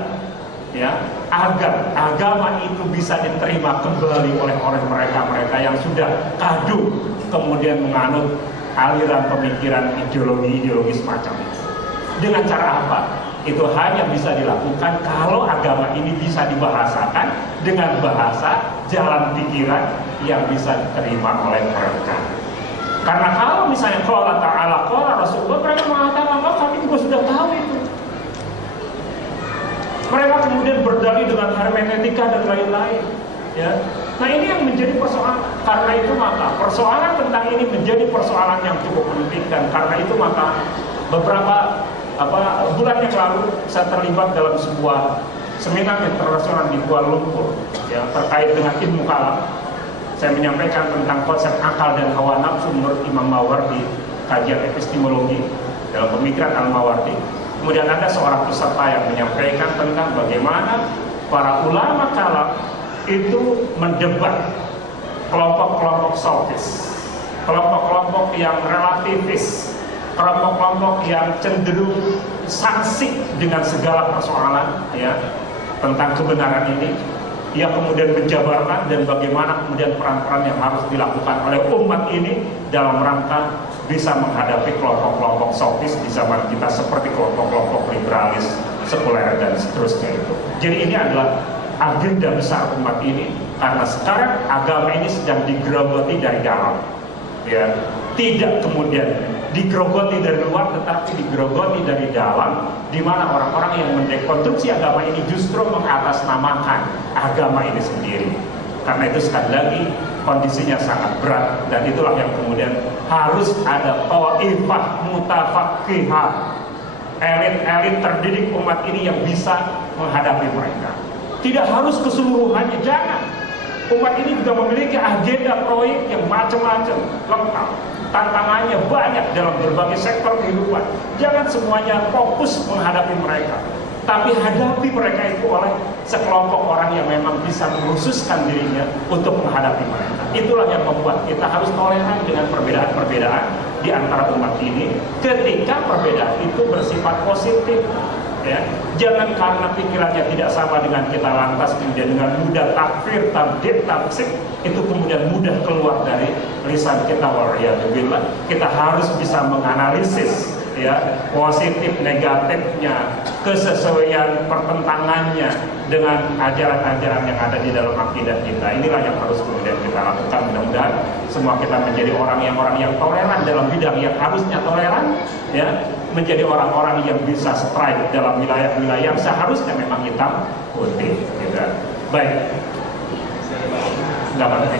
ya, agar agama itu bisa diterima kembali oleh mereka-mereka yang sudah kadung kemudian menganut aliran pemikiran ideologi semacam itu. Dengan cara apa? Itu hanya bisa dilakukan kalau agama ini bisa dibahasakan dengan bahasa jalan pikiran yang bisa diterima oleh mereka. Karena kalau misalnya qala ta'ala qala Rasulullah, mereka mengatakan, oh, kami juga sudah tahu itu. Mereka kemudian berdalih dengan hermeneutika dan lain-lain, ya. Nah, ini yang menjadi persoalan. Karena itu maka persoalan tentang ini menjadi persoalan yang cukup penting, dan karena itu maka beberapa bulan yang lalu saya terlibat dalam sebuah seminar internasional di Kuala Lumpur, ya, terkait dengan ilmu kalam. Saya menyampaikan tentang konsep akal dan hawa nafsu menurut Imam Mawardi, kajian epistemologi dalam pemikiran Al-Mawardi. Kemudian ada seorang peserta yang menyampaikan tentang bagaimana para ulama kalam itu mendebat kelompok-kelompok sofis, kelompok-kelompok yang relativis, kelompok-kelompok yang cenderung sanksi dengan segala persoalan, ya, tentang kebenaran ini. Ia kemudian menjabarkan dan bagaimana kemudian peran-peran yang harus dilakukan oleh umat ini dalam rangka bisa menghadapi kelompok-kelompok sofis di zaman kita seperti kelompok-kelompok liberalis, sekuler dan seterusnya itu. Jadi ini adalah agenda besar umat ini, karena sekarang agama ini sedang digerogoti dari dalam, ya, tidak kemudian digerogoti dari luar, tetapi digerogoti dari dalam, di mana orang-orang yang mendekonstruksi agama ini justru mengatasnamakan agama ini sendiri. Karena itu sekali lagi kondisinya sangat berat, dan itulah yang kemudian harus ada taifah mutafaqqihah, elit-elit terdidik umat ini yang bisa menghadapi mereka. Tidak harus keseluruhannya, jangan. Umat ini juga memiliki agenda proyek yang macam-macam, lengkap. Tantangannya banyak dalam berbagai sektor kehidupan. Jangan semuanya fokus menghadapi mereka, tapi hadapi mereka itu oleh sekelompok orang yang memang bisa mengkhususkan dirinya untuk menghadapi mereka. Itulah yang membuat kita harus toleran dengan perbedaan-perbedaan di antara umat ini ketika perbedaan itu bersifat positif. Ya, jangan karena pikirannya tidak sama dengan kita lantas kemudian dengan mudah takfir, tabdid, taksib, itu kemudian mudah keluar dari lisan kita. Waliyadzubillah. Kita harus bisa menganalisis, ya, positif negatifnya, kesesuaian pertentangannya dengan ajaran-ajaran yang ada di dalam akidah kita. Inilah yang harus kemudian kita lakukan. Mudah-mudahan semua kita menjadi orang yang toleran dalam bidang yang harusnya toleran, ya, menjadi orang-orang yang bisa strike dalam wilayah-wilayah yang seharusnya memang hitam putih, gitu. Baik. Enggak penting.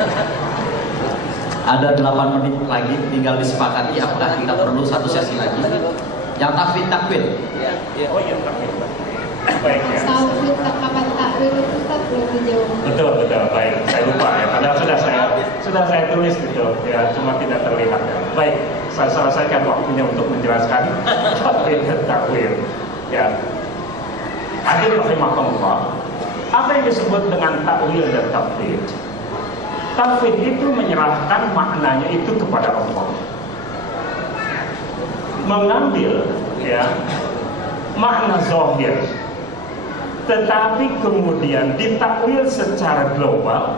Ada 8 menit lagi, tinggal disepakati apakah kita perlu satu sesi lagi. Yang takwil. Oh iya, takwil. Baik, ya. Takwil, kapan takwil itu Ustaz belum dijawab. Betul, baik. Saya lupa, ya. Padahal sudah saya tulis gitu, ya, cuma tidak terlihat. Ya. Baik, saya selesaikan waktunya untuk menjelaskan takwil dan takwil. Ya. Hadirin rahimahumullah. Apa yang disebut dengan takwil dan takwil? Tafwid itu menyerahkan maknanya itu kepada Allah. Mengambil ya makna zahir, tetapi kemudian ditakwil secara global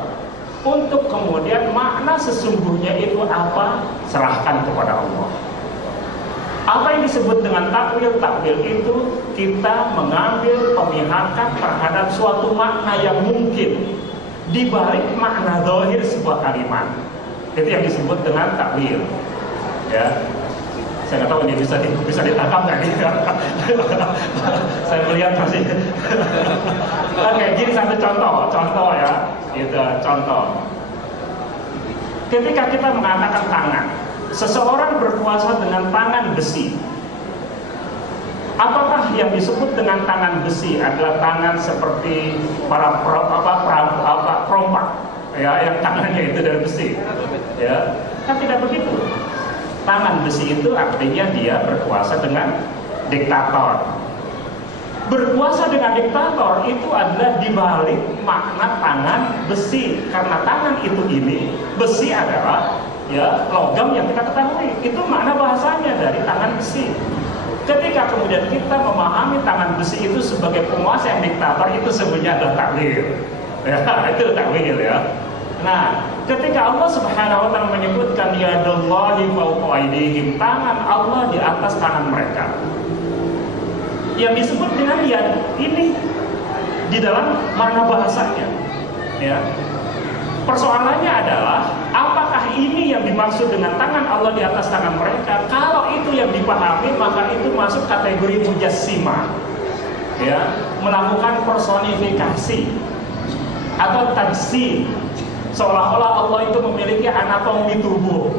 untuk kemudian makna sesungguhnya itu apa, serahkan kepada Allah. Apa yang disebut dengan takwil? Takwil itu kita mengambil pemihakan terhadap suatu makna yang mungkin di balik makna zahir sebuah kalimat. Itu yang disebut dengan takwil. Ya. Saya nggak tahu ini bisa ditangkap nggak nih? Saya melihat masih. Oke, gini satu contoh ya, gitu, contoh. Ketika kita mengatakan tangan, seseorang berkuasa dengan tangan besi. Apakah yang disebut dengan tangan besi adalah tangan seperti para perompak, ya, yang tangannya itu dari besi? Ya, kan tidak begitu. Tangan besi itu artinya dia berkuasa dengan diktator. Berkuasa dengan diktator itu adalah dibalik makna tangan besi. Karena tangan itu ini, besi adalah ya logam yang kita ketahui. Itu makna bahasanya dari tangan besi. Ketika kemudian kita memahami tangan besi itu sebagai penguasa yang diktator, itu sebenarnya adalah takwil. Ya, itu takwil ya. Nah, ketika Allah Subhanahu wa taala menyebutkan yadullahi fawqa aydihim, tangan Allah di atas tangan mereka. Yang disebut dengan yad ini di dalam makna bahasanya. Ya. Persoalannya adalah apakah ini yang dimaksud dengan tangan Allah di atas tangan mereka? Kalau itu yang dipahami, maka itu masuk kategori mujassimah. Ya, melakukan personifikasi atau tajsim. Seolah-olah Allah itu memiliki anatomi tubuh.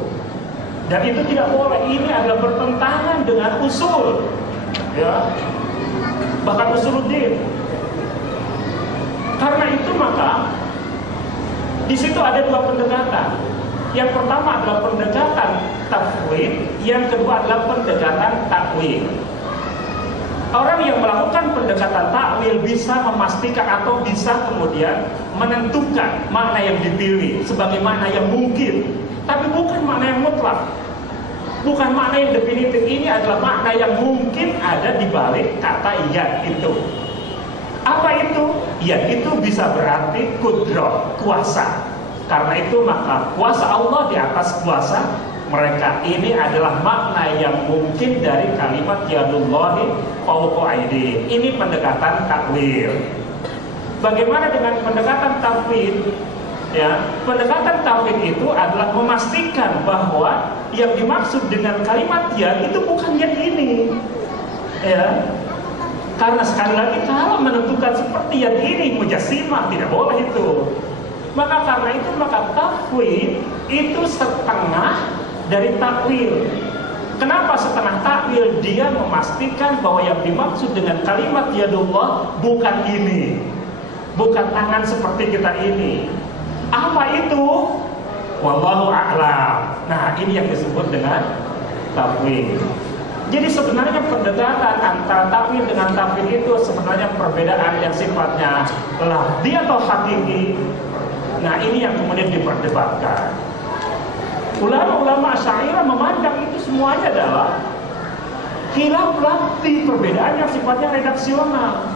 Dan itu tidak boleh. Ini adalah bertentangan dengan usul. Ya. Bahkan usuluddin. Karena itu maka di situ ada dua pendekatan. Yang pertama adalah pendekatan tafwid, yang kedua adalah pendekatan takwil. Orang yang melakukan pendekatan takwil bisa memastikan atau bisa kemudian menentukan makna yang dipilih sebagai makna yang mungkin, tapi bukan makna yang mutlak, bukan makna yang definitif. Ini adalah makna yang mungkin ada di balik kata yad itu. Apa itu? Yad itu bisa berarti kudrah, kuasa. Karena itu maka kuasa Allah di atas kuasa mereka. Ini adalah makna yang mungkin dari kalimat yadullahi fawqa aydihim. Ini pendekatan takwil. Bagaimana dengan pendekatan tafwid? Ya, pendekatan tafwid itu adalah memastikan bahwa yang dimaksud dengan kalimat yad itu bukan yad ini. Ya. Karena sekali lagi kalau menentukan seperti yad ini mujassimah, tidak boleh itu. Maka karena itu maka tafwid itu setengah dari takwil. Kenapa setengah takwil? Dia memastikan bahwa yang dimaksud dengan kalimat yadullah bukan ini, bukan tangan seperti kita ini. Apa itu? Wallahu a'lam. Nah, ini yang disebut dengan takwil. Jadi sebenarnya pendekatan antara takwil dengan tafwid itu sebenarnya perbedaan yang sifatnya lafzi atau hakiki. Nah, ini yang kemudian diperdebatkan. Ulama-ulama Asy'ariyah memandang itu semuanya adalah khilaf lafzi, perbedaan yang sifatnya redaksional.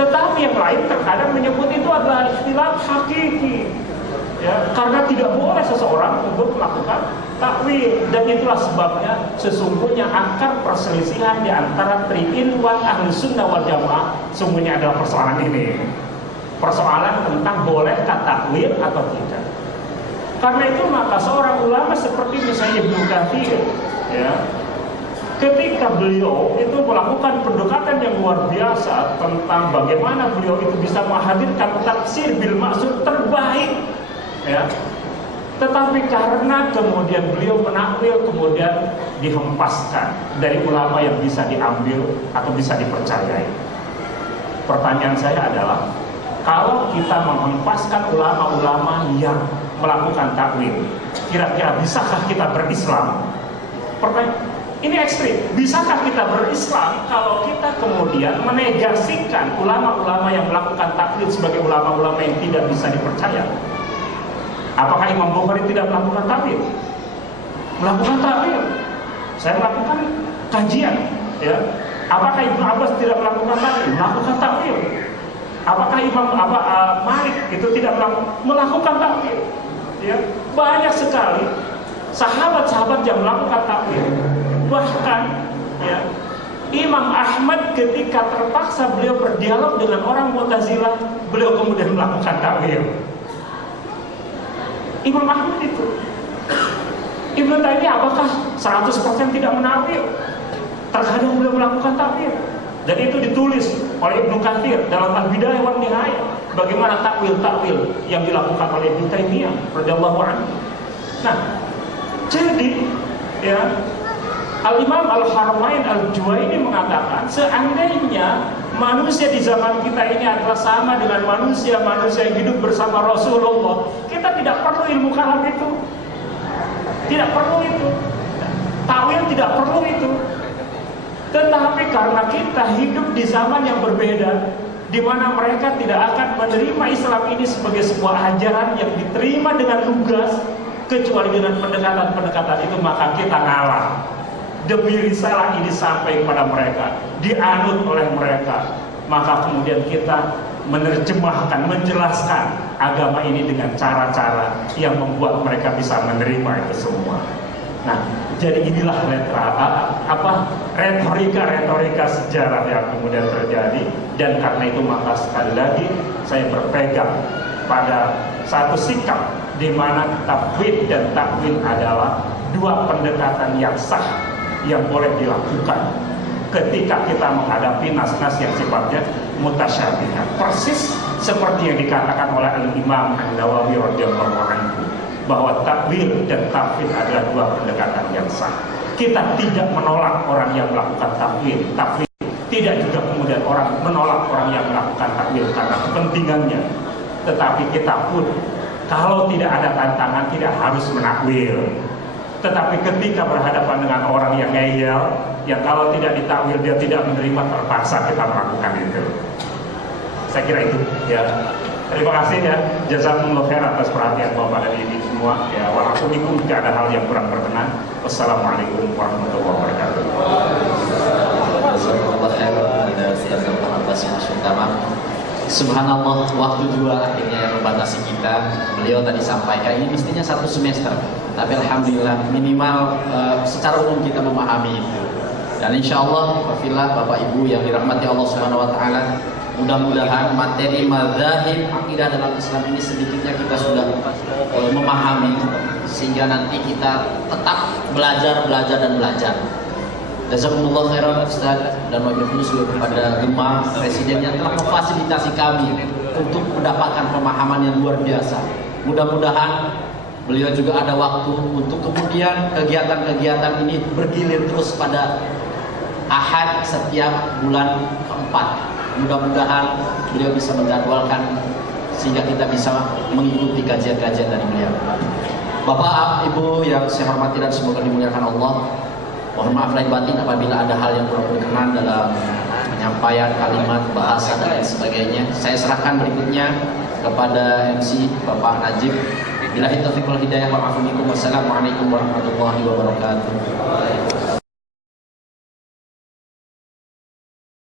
Tetapi yang lain terkadang menyebut itu adalah khilaf hakiki. Ya, karena tidak boleh seseorang untuk melakukan takwil, dan itulah sebabnya sesungguhnya akar perselisihan di antara 3-in-1 ahli sunnah wal jamaah sesungguhnya adalah persoalan ini. Persoalan tentang bolehkah takwil atau tidak. Karena itu maka seorang ulama seperti misalnya Ibnu Katsir, ya, ketika beliau itu melakukan pendekatan yang luar biasa tentang bagaimana beliau itu bisa menghadirkan tafsir bil maksud terbaik, ya, tetapi karena kemudian beliau menakwil kemudian dihempaskan dari ulama yang bisa diambil atau bisa dipercayai. Pertanyaan saya adalah, kalau kita menghempaskan ulama-ulama yang melakukan takwil, kira-kira bisakah kita berislam? Ini ekstrim. Bisakah kita berislam kalau kita kemudian menegasikan ulama-ulama yang melakukan takwil sebagai ulama-ulama yang tidak bisa dipercaya? Apakah Imam Bukhari tidak melakukan takwil? Melakukan takwil. Saya melakukan kajian, ya. Apakah Ibnu Abbas tidak melakukan takwil? Melakukan takwil. Apakah Imam Malik itu tidak melakukan takwil? Ya, banyak sekali sahabat-sahabat yang melakukan takwil. Bahkan, ya, Imam Ahmad ketika terpaksa beliau berdialog dengan orang Mu'tazilah, beliau kemudian melakukan takwil. Imam Ahmad itu. Ibnu Taimiyah apakah 100% tidak menawil? Terkadang beliau melakukan takwil. Dan itu ditulis oleh Ibnu Katsir dalam Al-Bidayah wan Nihayah. Bagaimana takwil-takwil yang dilakukan oleh Ibnu Taimiyah radhiyallahu anhu. Nah, jadi ya, Al-Imam Al-Haramain Al-Juwaini mengatakan, seandainya manusia di zaman kita ini adalah sama dengan manusia-manusia yang hidup bersama Rasulullah, kita tidak perlu ilmu kalam itu. Tidak perlu itu. Takwil tidak perlu itu. Tetapi karena kita hidup di zaman yang berbeda, di mana mereka tidak akan menerima Islam ini sebagai sebuah ajaran yang diterima dengan lugas, kecuali dengan pendekatan-pendekatan itu, maka kita ngalah. Demi risalah ini sampai kepada mereka, dianut oleh mereka, maka kemudian kita menerjemahkan, menjelaskan agama ini dengan cara-cara yang membuat mereka bisa menerima itu semua. Nah, jadi inilah retorika sejarah yang kemudian terjadi, dan karena itu maka sekali lagi saya berpegang pada satu sikap di mana tafwid dan takwil adalah dua pendekatan yang sah yang boleh dilakukan ketika kita menghadapi nas-nas yang sifatnya mutasyabihat, persis seperti yang dikatakan oleh Al-Imam An-Nawawi radhiyallahu anhu, bahwa takwil dan tafwid adalah dua pendekatan yang sah. Kita tidak menolak orang yang melakukan takwil, tidak juga kemudian menolak orang yang melakukan takwil karena kepentingannya. Tetapi kita pun kalau tidak ada tantangan tidak harus menakwil. Tetapi ketika berhadapan dengan orang yang ngeyel, yang kalau tidak ditakwil dia tidak menerima, terpaksa kita melakukan itu. Saya kira itu, ya. Terima kasih ya, jazakumullah khair atas perhatian Bapak dan Ibu semua. Ya, walaupun jika ada hal yang kurang berkenan. Wassalamualaikum warahmatullahi wabarakatuh. Jazakumullah khair kepada Ustaz Abbas Masyur Tamam. Subhanallah, waktu juga akhirnya yang membatasi kita. Beliau tadi sampaikan ini mestinya 1 semester, tapi alhamdulillah minimal secara umum kita memahami itu. Dan insya Allah, Bapak Ibu yang dirahmati Allah Subhanahu Wa Taala, mudah-mudahan materi mazhab akidah dalam Islam ini sedikitnya kita sudah memahami, sehingga nanti kita tetap belajar. Jazakumullah khairan Ustaz dan wabil khusus kepada Gemma Presiden yang telah memfasilitasi kami untuk mendapatkan pemahaman yang luar biasa. Mudah-mudahan beliau juga ada waktu untuk kemudian kegiatan-kegiatan ini bergilir terus pada Ahad setiap bulan keempat. Mudah-mudahan beliau bisa menjadwalkan sehingga kita bisa mengikuti kajian-kajian dari beliau. Bapak, Ibu yang saya hormati dan semoga dimuliakan Allah, mohon maaf lahir batin apabila ada hal yang kurang berkenan dalam penyampaian kalimat, bahasa dan lain sebagainya. Saya serahkan berikutnya kepada MC Bapak Najib. Billahi taufiq wal hidayah, wa afu minkum. Wassalamualaikum warahmatullahi wabarakatuh.